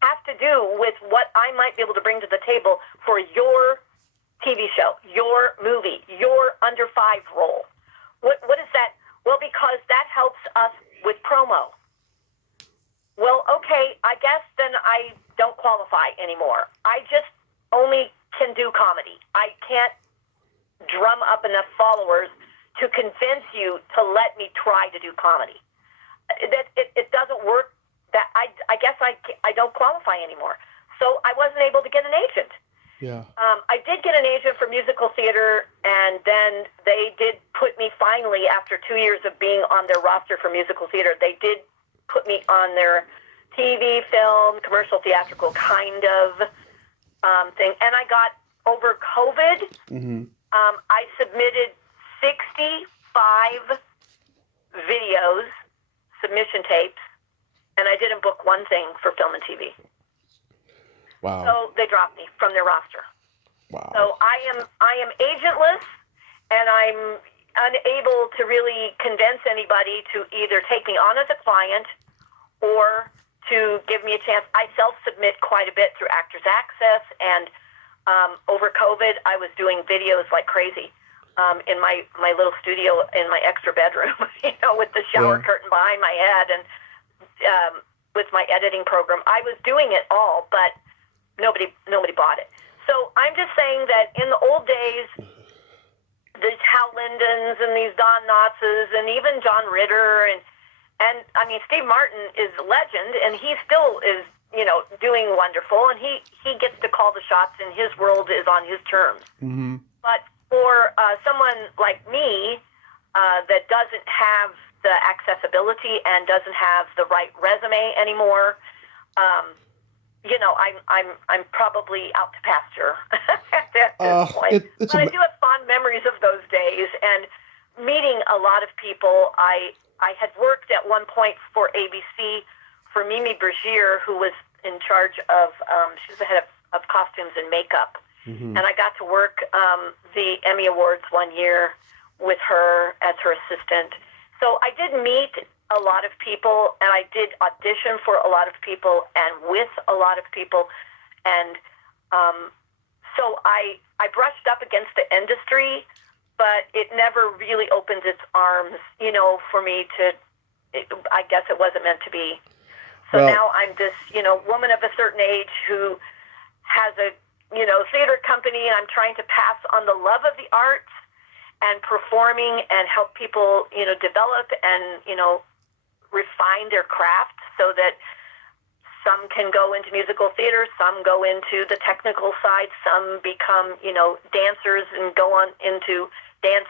have to do with what I might be able to bring to the table for your TV show, your movie, your under 5 role? What is that? Well, because that helps us with promo. Well, okay, I guess then I don't qualify anymore. I just only can do comedy. I can't drum up enough followers to convince you to let me try to do comedy. It doesn't work. That I guess I don't qualify anymore. So I wasn't able to get an agent. Yeah. I did get an agent for musical theater, and then they did put me finally, after 2 years of being on their roster for musical theater, they did put me on their TV, film, commercial, theatrical kind of thing. And I got, over COVID, I submitted 65 videos, submission tapes, and I didn't book one thing for film and TV. Wow. So they dropped me from their roster. Wow. So I am agentless, and I'm unable to really convince anybody to either take me on as a client or to give me a chance. I self-submit quite a bit through Actors Access, and over COVID, I was doing videos like crazy in my little studio in my extra bedroom, with the shower curtain behind my head, and with my editing program. I was doing it all, but nobody bought it. So I'm just saying that in the old days, these Hal Lindens and these Don Knotzes and even John Ritter and I mean, Steve Martin is a legend, and he still is, doing wonderful, and he gets to call the shots, and his world is on his terms. Mm-hmm. But for someone like me that doesn't have the accessibility and doesn't have the right resume anymore, I'm probably out to pasture at this point. But I do have fond memories of those days and meeting a lot of people. I had worked at one point for ABC for Mimi Bergier, who was in charge of, she was the head of costumes and makeup. Mm-hmm. And I got to work the Emmy Awards one year with her as her assistant. So I did meet a lot of people, and I did audition for a lot of people and with a lot of people. And so I brushed up against the industry, but it never really opened its arms, for me I guess it wasn't meant to be. So now I'm this, woman of a certain age who has a, theater company, and I'm trying to pass on the love of the arts and performing and help people, develop and, refine their craft so that some can go into musical theater, some go into the technical side, some become, dancers and go on into dance,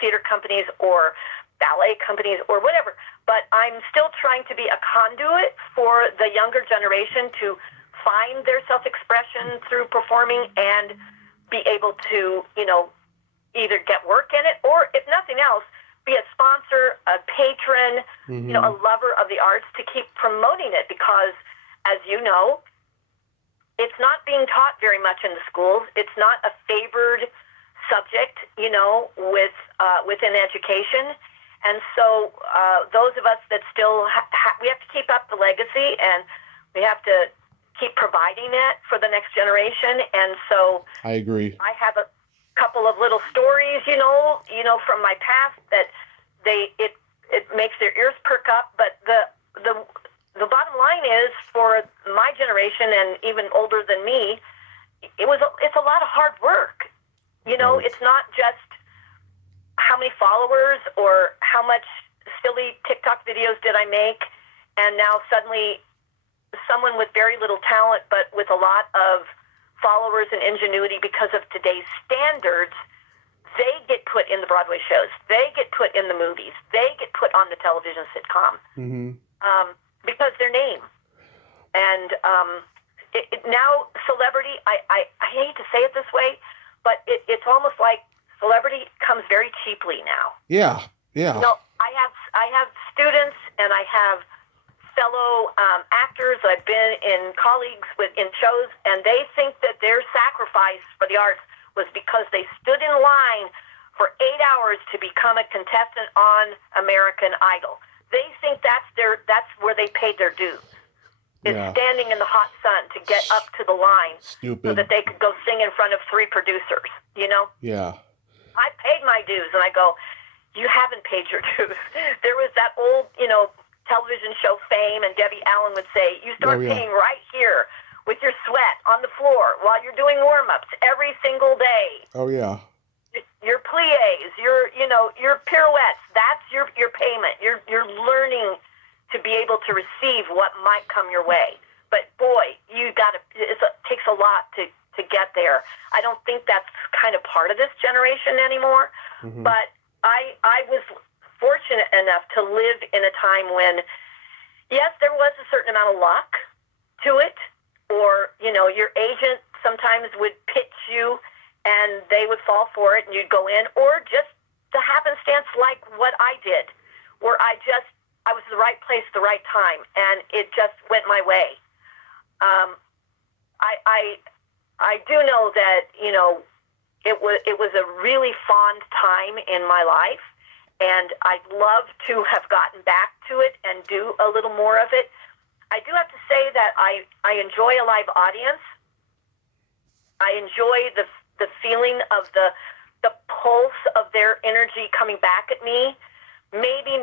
theater companies or ballet companies or whatever. But I'm still trying to be a conduit for the younger generation to find their self-expression through performing and be able to, either get work in it or, if nothing else, be a sponsor, a patron, a lover of the arts to keep promoting it, because, as you know, it's not being taught very much in the schools. It's not a favored subject, within education. And so those of us that still we have to keep up the legacy, and we have to keep providing it for the next generation. And so I agree. I have a couple of little stories, from my past that it makes their ears perk up. But the bottom line is, for my generation and even older than me, it's a lot of hard work. Right. It's not just how many followers or how much silly TikTok videos did I make, and now suddenly someone with very little talent but with a lot of followers and ingenuity because of today's standards, they get put in the Broadway shows, they get put in the movies, they get put on the television sitcom because their name. And now celebrity, I hate to say it this way, but it's almost like celebrity comes very cheaply now. Yeah. I have students and I have fellow actors I've been in colleagues in shows, and they think that their sacrifice for the arts was because they stood in line for 8 hours to become a contestant on American Idol. They think that's where they paid their dues. Is standing in the hot sun to get up to the line. Stupid. So that they could go sing in front of 3 producers, Yeah. I paid my dues, and I go, you haven't paid your dues. There was that old, television show Fame, and Debbie Allen would say, you start paying right here with your sweat on the floor while you're doing warm-ups every single day. Oh, yeah. Your plies, your pirouettes, that's your payment. You're learning to be able to receive what might come your way. But boy, it takes a lot to get there. I don't think that's kind of part of this generation anymore. Mm-hmm. But I was fortunate enough to live in a time when, yes, there was a certain amount of luck to it, or, your agent sometimes would pitch you and they would fall for it and you'd go in, or just the happenstance like what I did, where I was in the right place at the right time, and it just went my way. I do know that, it was a really fond time in my life, and I'd love to have gotten back to it and do a little more of it. I do have to say that I enjoy a live audience. I enjoy the feeling of the pulse of their energy coming back at me. Maybe,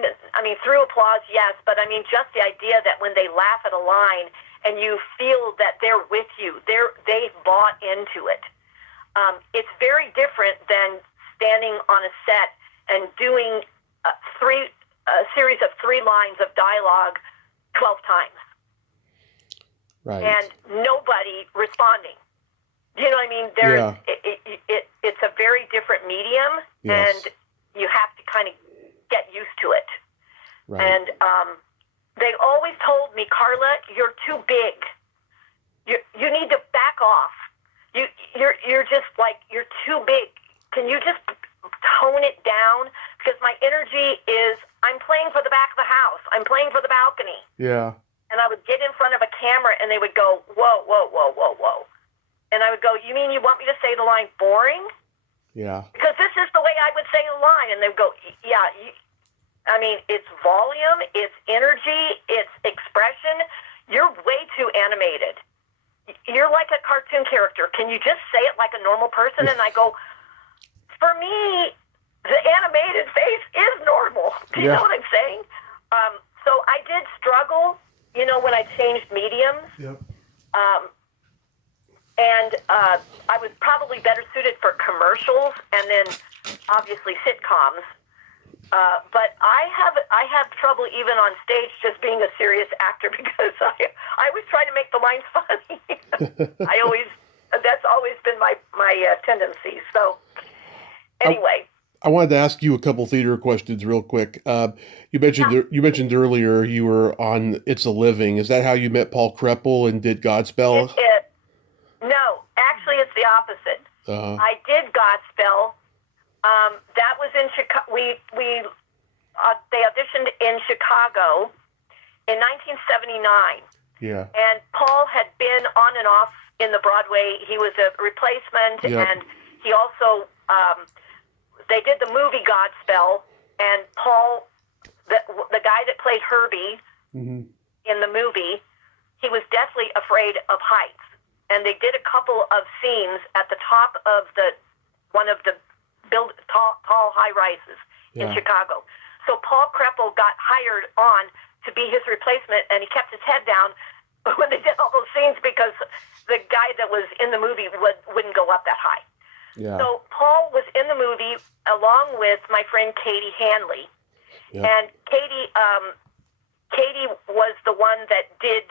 through applause, yes, but just the idea that when they laugh at a line and you feel that they're with you, they've bought into it. It's very different than standing on a set and doing a series of 3 lines of dialogue 12 times. Right. And nobody responding. You know what I mean? It's a very different medium, yes. And you have to kind of get used to it. Right. And they always told me, Karla, you're too big. You need to back off. You're just like, you're too big. Can you just tone it down? Because my energy is, I'm playing for the back of the house. I'm playing for the balcony. Yeah. And I would get in front of a camera and they would go, whoa, whoa, whoa, whoa, whoa. And I would go, you mean you want me to say the line boring? Yeah. Because this is the way I would say the line. And they would go, yeah, it's volume, it's energy, it's expression. You're way too animated. You're like a cartoon character. Can you just say it like a normal person? And I go, for me, the animated face is normal. Do you know what I'm saying? So I did struggle, when I changed mediums. Yep. And I was probably better suited for commercials and then obviously sitcoms. But I have trouble even on stage just being a serious actor because I always try to make the lines funny. That's always been my tendency. So anyway. I wanted to ask you a couple theater questions real quick. You mentioned earlier you were on It's a Living. Is that how you met Paul Kreppel and did Godspell? No, actually it's the opposite. I did Godspell. That was in Chicago. They auditioned in Chicago in 1979. Yeah. And Paul had been on and off in the Broadway. He was a replacement, and he also they did the movie Godspell, and Paul, the guy that played Herbie in the movie, he was deathly afraid of heights, and they did a couple of scenes at the top of one of the tall high rises in Chicago. So Paul Kreppel got hired on to be his replacement, and he kept his head down when they did all those scenes because the guy that was in the movie wouldn't go up that high. Yeah. So Paul was in the movie along with my friend Katie Hanley, and Katie was the one that did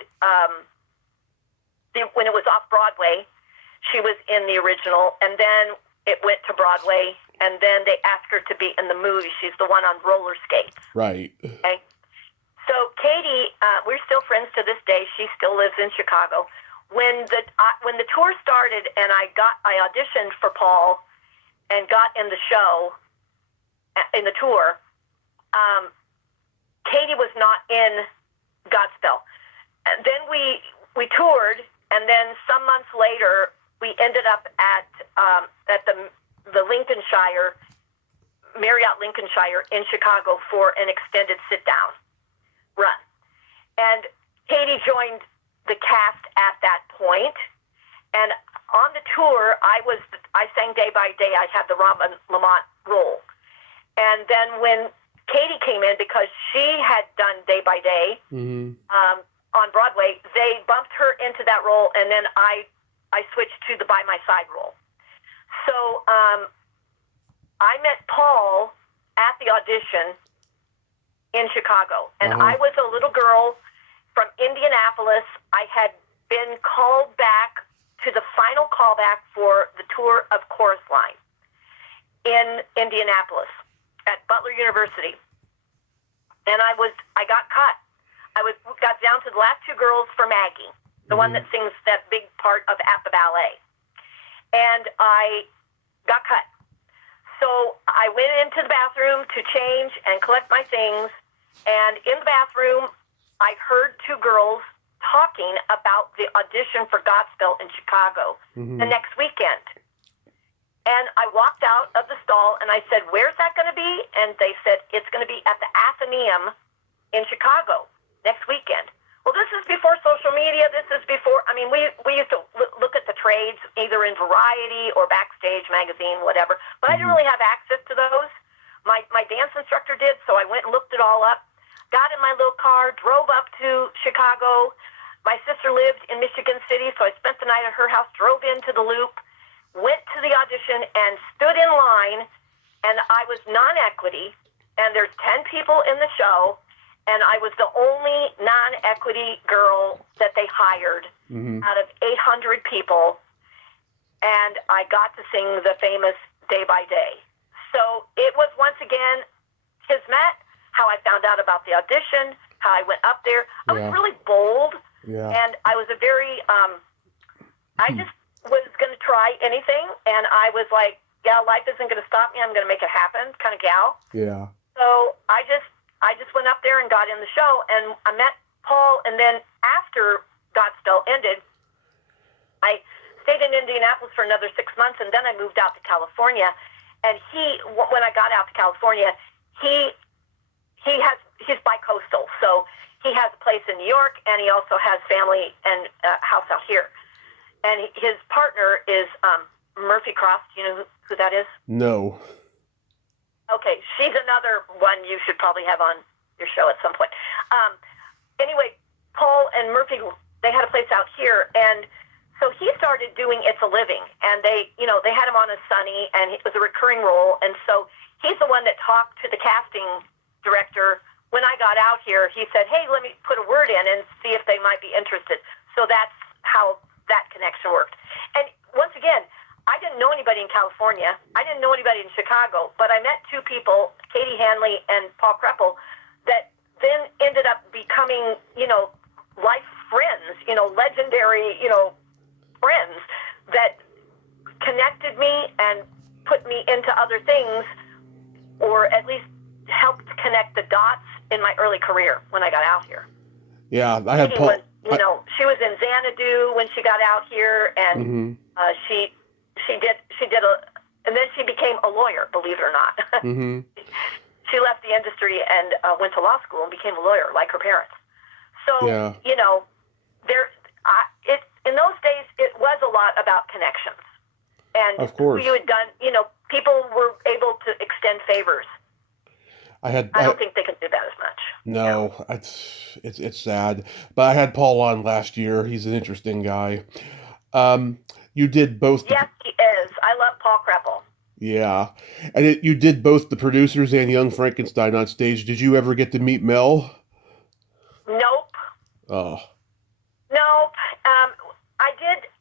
when it was off Broadway. She was in the original, and then it went to Broadway, and then they asked her to be in the movie. She's the one on roller skates. Right. Okay. So Katie, we're still friends to this day. She still lives in Chicago. When the tour started and I auditioned for Paul and got in the show, in the tour, Katie was not in Godspell. And then we toured, and then some months later we ended up at the Lincolnshire, Marriott Lincolnshire in Chicago for an extended sit-down run. And Katie joined the cast at that point, and on the tour, I sang Day by Day. I had the Robin Lamont role, and then when Katie came in, because she had done Day by Day, on Broadway, they bumped her into that role, and then I switched to the By My Side role. So I met Paul at the audition in Chicago, and I was a little girl from Indianapolis. I had been called back to the final callback for the tour of Chorus Line in Indianapolis at Butler University, and I got cut. Got down to the last two girls for Maggie, the one that sings that big part of At the Ballet. And I got cut. So I went into the bathroom to change and collect my things. And in the bathroom, I heard two girls talking about the audition for Godspell in Chicago the next weekend. And I walked out of the stall and I said, "Where's that going to be?" And they said, "It's going to be at the Athenaeum in Chicago next weekend." Well, this is before social media. This is before, we used to look at the trades either in Variety or Backstage magazine, whatever. But I didn't really have access to those. My dance instructor did, so I went and looked it all up. Got in my little car, drove up to Chicago. My sister lived in Michigan City, so I spent the night at her house, drove into the Loop, went to the audition, and stood in line. And I was non-equity, and there's 10 people in the show. And I was the only non-equity girl that they hired out of 800 people. And I got to sing the famous Day by Day. So it was once again kismet, how I found out about the audition, how I went up there. I was really bold. Yeah. And I was a very, I just was going to try anything. And I was like, yeah, life isn't going to stop me. I'm going to make it happen kind of gal. Yeah. So I just went up there and got in the show, and I met Paul, and then after Godspell ended, I stayed in Indianapolis for another 6 months, and then I moved out to California. And when I got out to California, he's bi-coastal, so he has a place in New York, and he also has family and house out here. And his partner is Murphy Cross. Do you know who that is? No. Okay, she's another one you should probably have on your show at some point. Anyway, Paul and Murphy, they had a place out here, and so he started doing It's a Living, and they had him on as Sonny, and it was a recurring role, and so he's the one that talked to the casting director. When I got out here, he said, "Hey, let me put a word in and see if they might be interested." So that's how that connection worked. And once again, I didn't know anybody in California. I didn't know anybody in Chicago, but I met two people, Katie Hanley and Paul Kreppel, that then ended up becoming, life friends, legendary, friends that connected me and put me into other things, or at least helped connect the dots in my early career when I got out here. Yeah, I had Paul. She was in Xanadu when she got out here, and she did and then she became a lawyer, believe it or not. She left the industry and went to law school and became a lawyer, like her parents. So, in those days, it was a lot about connections. And of course, you had done, people were able to extend favors. I don't think they can do that as much. No, it's sad. But I had Paul on last year. He's an interesting guy. You did both. Yes, he is. I love Paul Kreppel. Yeah. And you did both the producers and Young Frankenstein on stage. Did you ever get to meet Mel? Nope. Oh. Nope.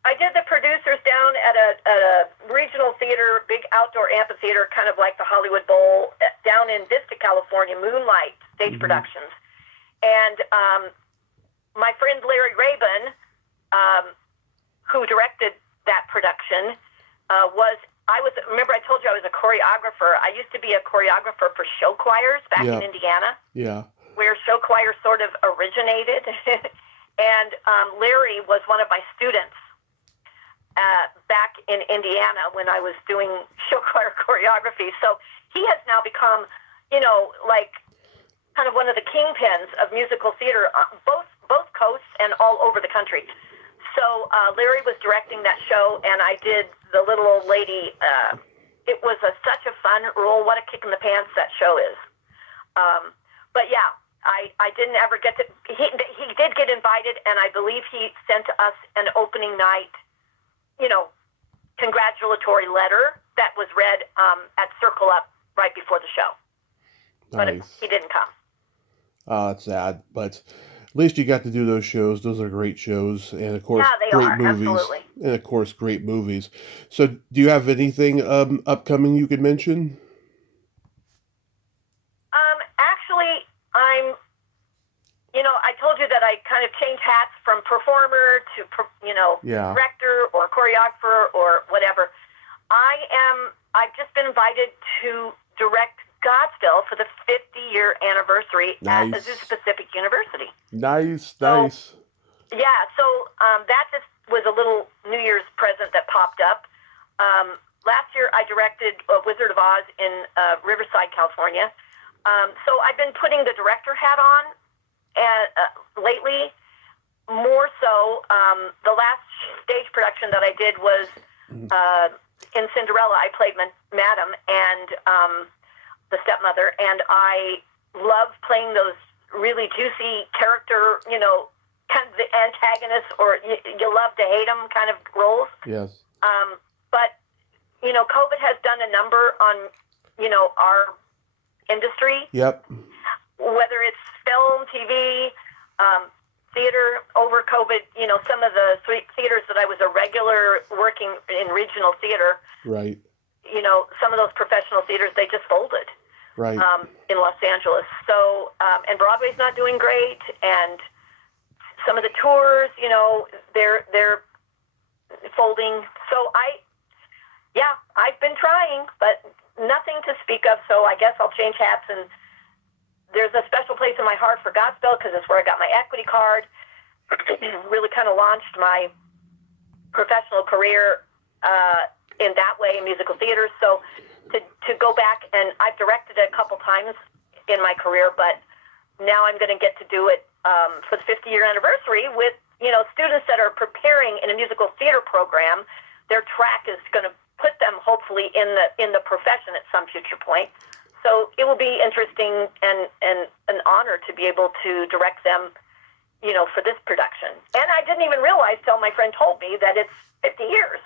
I did the producers down at a regional theater, big outdoor amphitheater, kind of like the Hollywood Bowl, down in Vista, California, Moonlight Stage Productions. And my friend Larry Rabin, who directed that production, remember I told you I was a choreographer. I used to be a choreographer for show choirs back in Indiana. Yeah. Where show choir sort of originated. And Larry was one of my students back in Indiana when I was doing show choir choreography. So he has now become, like kind of one of the kingpins of musical theater, both coasts and all over the country. So Larry was directing that show, and I did the little old lady. It was such a fun role. What a kick in the pants that show is. But yeah, I didn't ever get to. He did get invited, and I believe he sent us an opening night, congratulatory letter that was read at Circle Up right before the show. Nice. But he didn't come. It's sad, but at least you got to do those shows. Those are great shows, and of course, Yeah, they great are, movies. absolutely. And of course, great movies. So, do you have anything upcoming you could mention? Actually, I told you that I kind of changed hats from performer to, Yeah. director or choreographer or whatever. I've just been invited to direct Godspell for the 50-year anniversary at Nice. Azusa Pacific University. Nice. Yeah, so that just was a little New Year's present that popped up. Last year I directed Wizard of Oz in Riverside, California. So I've been putting the director hat on lately, more so. The last stage production that I did was in Cinderella. I played Madam and the stepmother, and I love playing those really juicy character, kind of the antagonist or you love to hate them kind of roles. Yes. But, COVID has done a number on, our industry. Yep. Whether it's film, TV, theater, over COVID, some of the theaters that I was a regular working in regional theater. Right. Some of those professional theaters, they just folded. Right. In Los Angeles. So, and Broadway's not doing great, and some of the tours, they're folding. So I've been trying, but nothing to speak of. So I guess I'll change hats, and there's a special place in my heart for Godspell because it's where I got my equity card. Really kind of launched my professional career in that way in musical theater. So to go back, and I've directed it a couple times in my career, but now I'm going to get to do it for the 50-year anniversary with students that are preparing in a musical theater program. Their track is going to put them hopefully in the profession at some future point. So it will be interesting and an honor to be able to direct them, for this production. And I didn't even realize till my friend told me that it's 50 years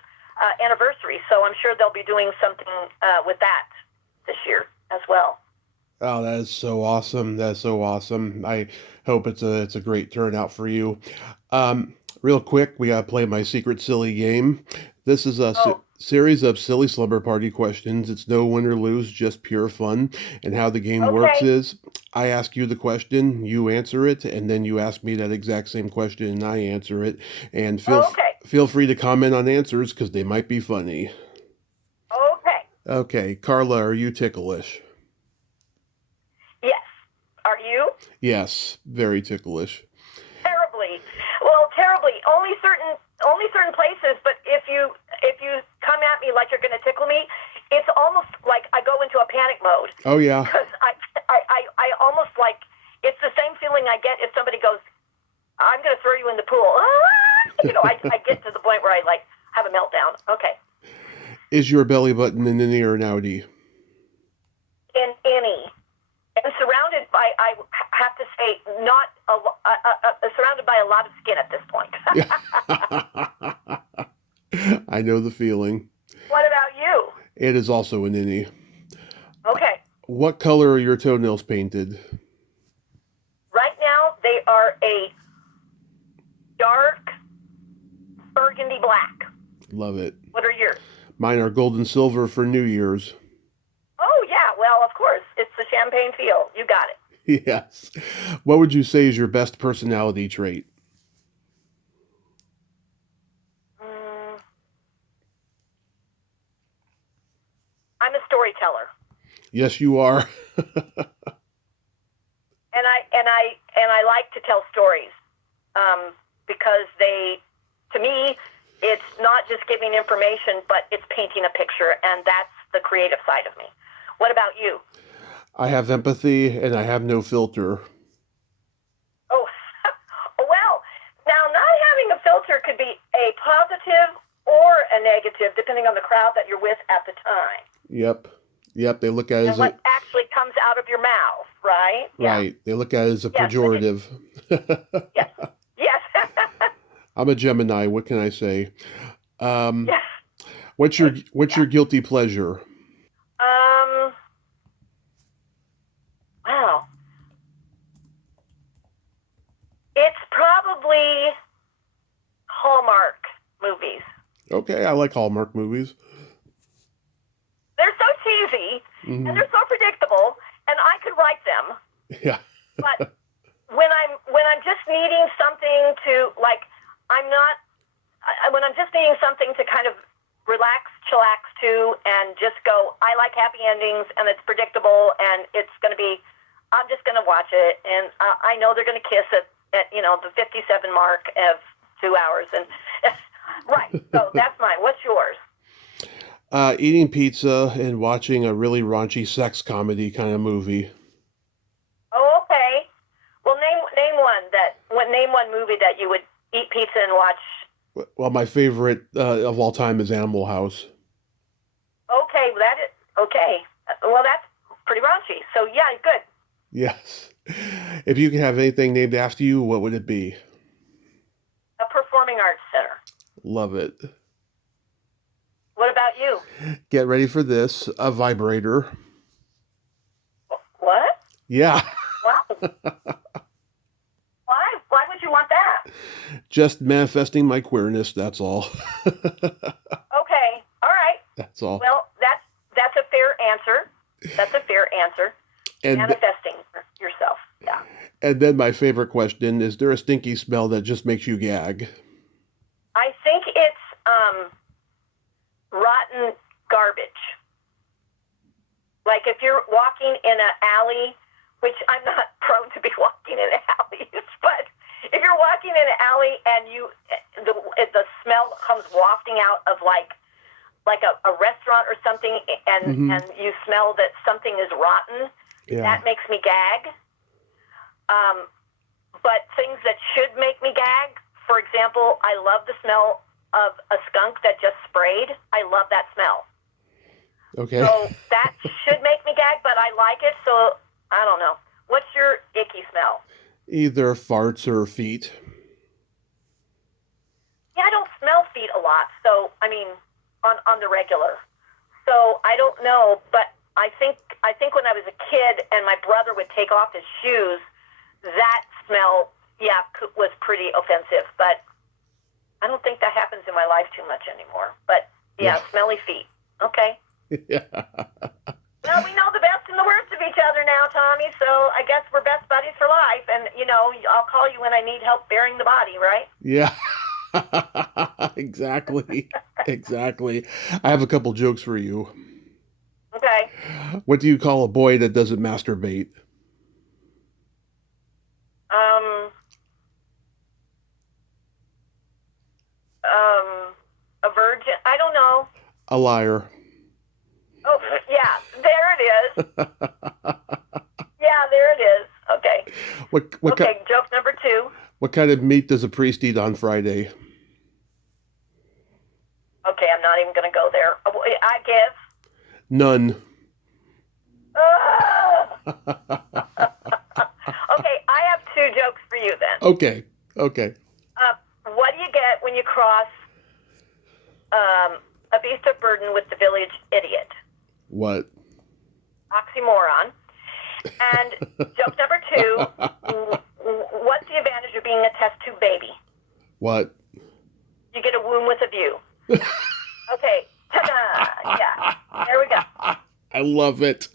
anniversary. So I'm sure they'll be doing something with that this year as well. Oh, that is so awesome. That's so awesome. I hope it's a great turnout for you. Real quick, we gotta play my secret silly game. This is a series of silly slumber party questions. It's no win or lose, just pure fun. And how the game works is I ask you the question, you answer it, and then you ask me that exact same question and I answer it. And feel free to comment on answers because they might be funny. Okay, Karla, are you ticklish? Yes. Are you? Yes, very ticklish. Terribly. Well, terribly. Only certain places, but if you come at me like you're going to tickle me, it's almost like I go into a panic mode. Oh yeah. Because I almost like, it's the same feeling I get if somebody goes, I'm going to throw you in the pool. I get to the point where I have a meltdown. Okay. Is your belly button an innie or an outie? An innie. And surrounded by, I have to say, surrounded by a lot of skin at this point. I know the feeling. What about you? It is also an innie. Okay. What color are your toenails painted? Right now, they are a dark burgundy black. Love it. What are yours? Mine are gold and silver for New Year's. Oh, yeah. Well, of course. It's the champagne feel. You got it. Yes. What would you say is your best personality trait? I'm a storyteller. Yes, you are. And I like to tell stories because to me, it's not just giving information, but it's painting a picture, and that's the creative side of me. What about you? I have empathy, and I have no filter. Oh, well, now not having a filter could be a positive or a negative, depending on the crowd that you're with at the time. Yep, they look at it as what actually comes out of your mouth. right? Yeah. Right. They look at it as a Yes, it is. pejorative. Yes. Yes. I'm a Gemini. What can I say? Um, Yes. what's your Yeah. guilty pleasure? Um. Wow. It's probably Hallmark movies. Okay, I like Hallmark movies. They're so cheesy and Hmm. they're so predictable, and I could write them. Yeah. But when I'm just needing something to like, I'm not when I'm just needing something to kind of relax, chillax to, and just go. I like happy endings, and it's predictable, and it's going to be. I'm just going to watch it, and I know they're going to kiss at the 57 mark of 2 hours, and right. So that's mine. What's yours? Eating pizza and watching a really raunchy sex comedy kind of movie. Oh, okay. Well, name one movie that you would eat pizza and watch. Well, my favorite of all time is Animal House. Okay, that is okay. Well, that's pretty raunchy. So yeah, good. Yes. If you could have anything named after you, what would it be? A performing arts center. Love it. What about you? Get ready for this. A vibrator. What? Yeah. Wow. Why? Why would you want that? Just manifesting my queerness, that's all. Okay. All right. That's all. Well, that's a fair answer. That's a fair answer. And Manifesting yourself. Yeah. and then my favorite question, is there a stinky smell that just makes you gag? I think it's rotten garbage. Like if you're walking in an alley, which I'm not prone to be walking in alleys, but if you're walking in an alley and the smell comes wafting out of like a restaurant or something, and Hmm. and you smell that something is rotten, Yeah. that makes me gag. But things that should make me gag, for example, I love the smell of a skunk that just sprayed. I love that smell. Okay. So that should make me gag, but I like it, so I don't know. What's your icky smell? Either farts or feet. Yeah, I don't smell feet a lot, so I mean, on the regular. So I don't know, but I think when I was a kid and my brother would take off his shoes, that smell, yeah, was pretty offensive. But I don't think that happens in my life too much anymore. But yeah, Yeah. smelly feet. Okay. Yeah. Well, we know the best and the worst of each other now, Tommy. So I guess we're best buddies for life. And I'll call you when I need help burying the body, right? Yeah. Exactly. Exactly. I have a couple jokes for you. Okay. What do you call a boy that doesn't masturbate? Um. A virgin. I don't know. A liar. Oh, yeah. There it is. Yeah, there it is. Okay. What Okay. Joke number 2. what kind of meat does a priest eat on Friday? Okay, I'm not even going to go there. I guess. None. Okay, I have 2 jokes for you then. Okay. Okay. What do you get when you cross a beast of burden with the village idiot? What? Oxymoron. And joke number 2, what's the advantage of being a test tube baby? What? You get a womb with a view. Okay. Ta-da! Yeah. There we go. I love it.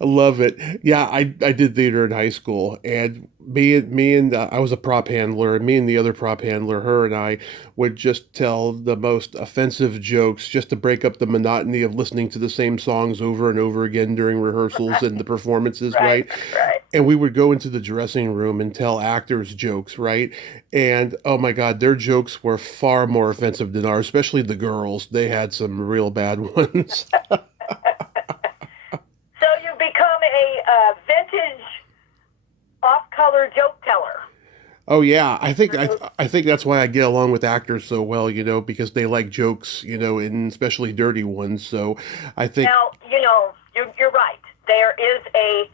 I love it. Yeah, I did theater in high school, and me and I was a prop handler, and me and the other prop handler, her and I, would just tell the most offensive jokes just to break up the monotony of listening to the same songs over and over again during rehearsals and the performances, right? Right. And we would go into the dressing room and tell actors jokes, right? And oh my God, their jokes were far more offensive than ours, especially the girls. They had some real bad ones. So you become a vintage off-color joke teller. Oh yeah, I think that's why I get along with actors so well, because they like jokes, and especially dirty ones. So I think Now, you're right. There is a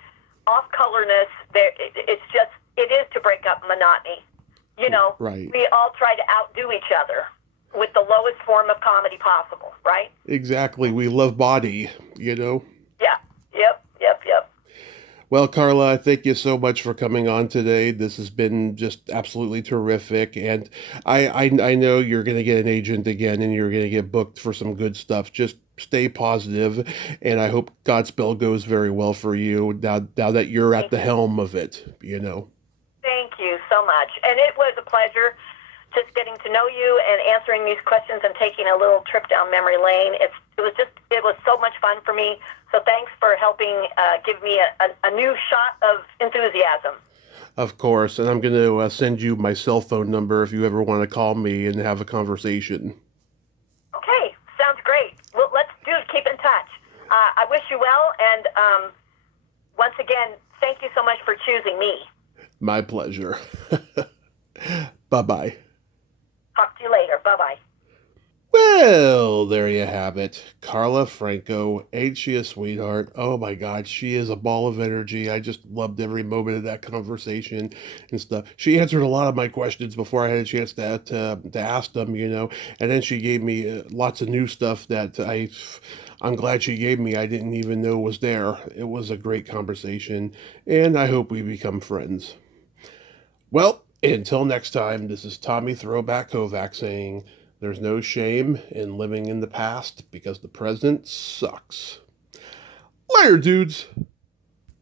off-colorness. It is to break up monotony. You know, Right. we all try to outdo each other with the lowest form of comedy possible, right? Exactly. We love body, you know. Yeah. Yep. Well, Karla, I thank you so much for coming on today. This has been just absolutely terrific, and I know you're going to get an agent again, and you're going to get booked for some good stuff. Just stay positive, and I hope Godspell goes very well for you now that you're at Thank the you. helm of it. You know. Thank you so much. And it was a pleasure just getting to know you and answering these questions and taking a little trip down memory lane. It was so much fun for me. So thanks for helping give me a new shot of enthusiasm. Of course, and I'm going to send you my cell phone number if you ever want to call me and have a conversation. Okay, sounds great. Well, let's keep in touch. I wish you well, and once again, thank you so much for choosing me. My pleasure. Bye-bye. Talk to you later. Bye-bye. Well, there you have it. Karla Franko. Ain't she a sweetheart? Oh my God, she is a ball of energy. I just loved every moment of that conversation and stuff. She answered a lot of my questions before I had a chance to ask them, you know, and then she gave me lots of new stuff that I'm glad she gave me. I didn't even know was there. It was a great conversation, and I hope we become friends. Well, until next time, this is Tommy Throwback Kovac saying, there's no shame in living in the past because the present sucks. Later, dudes!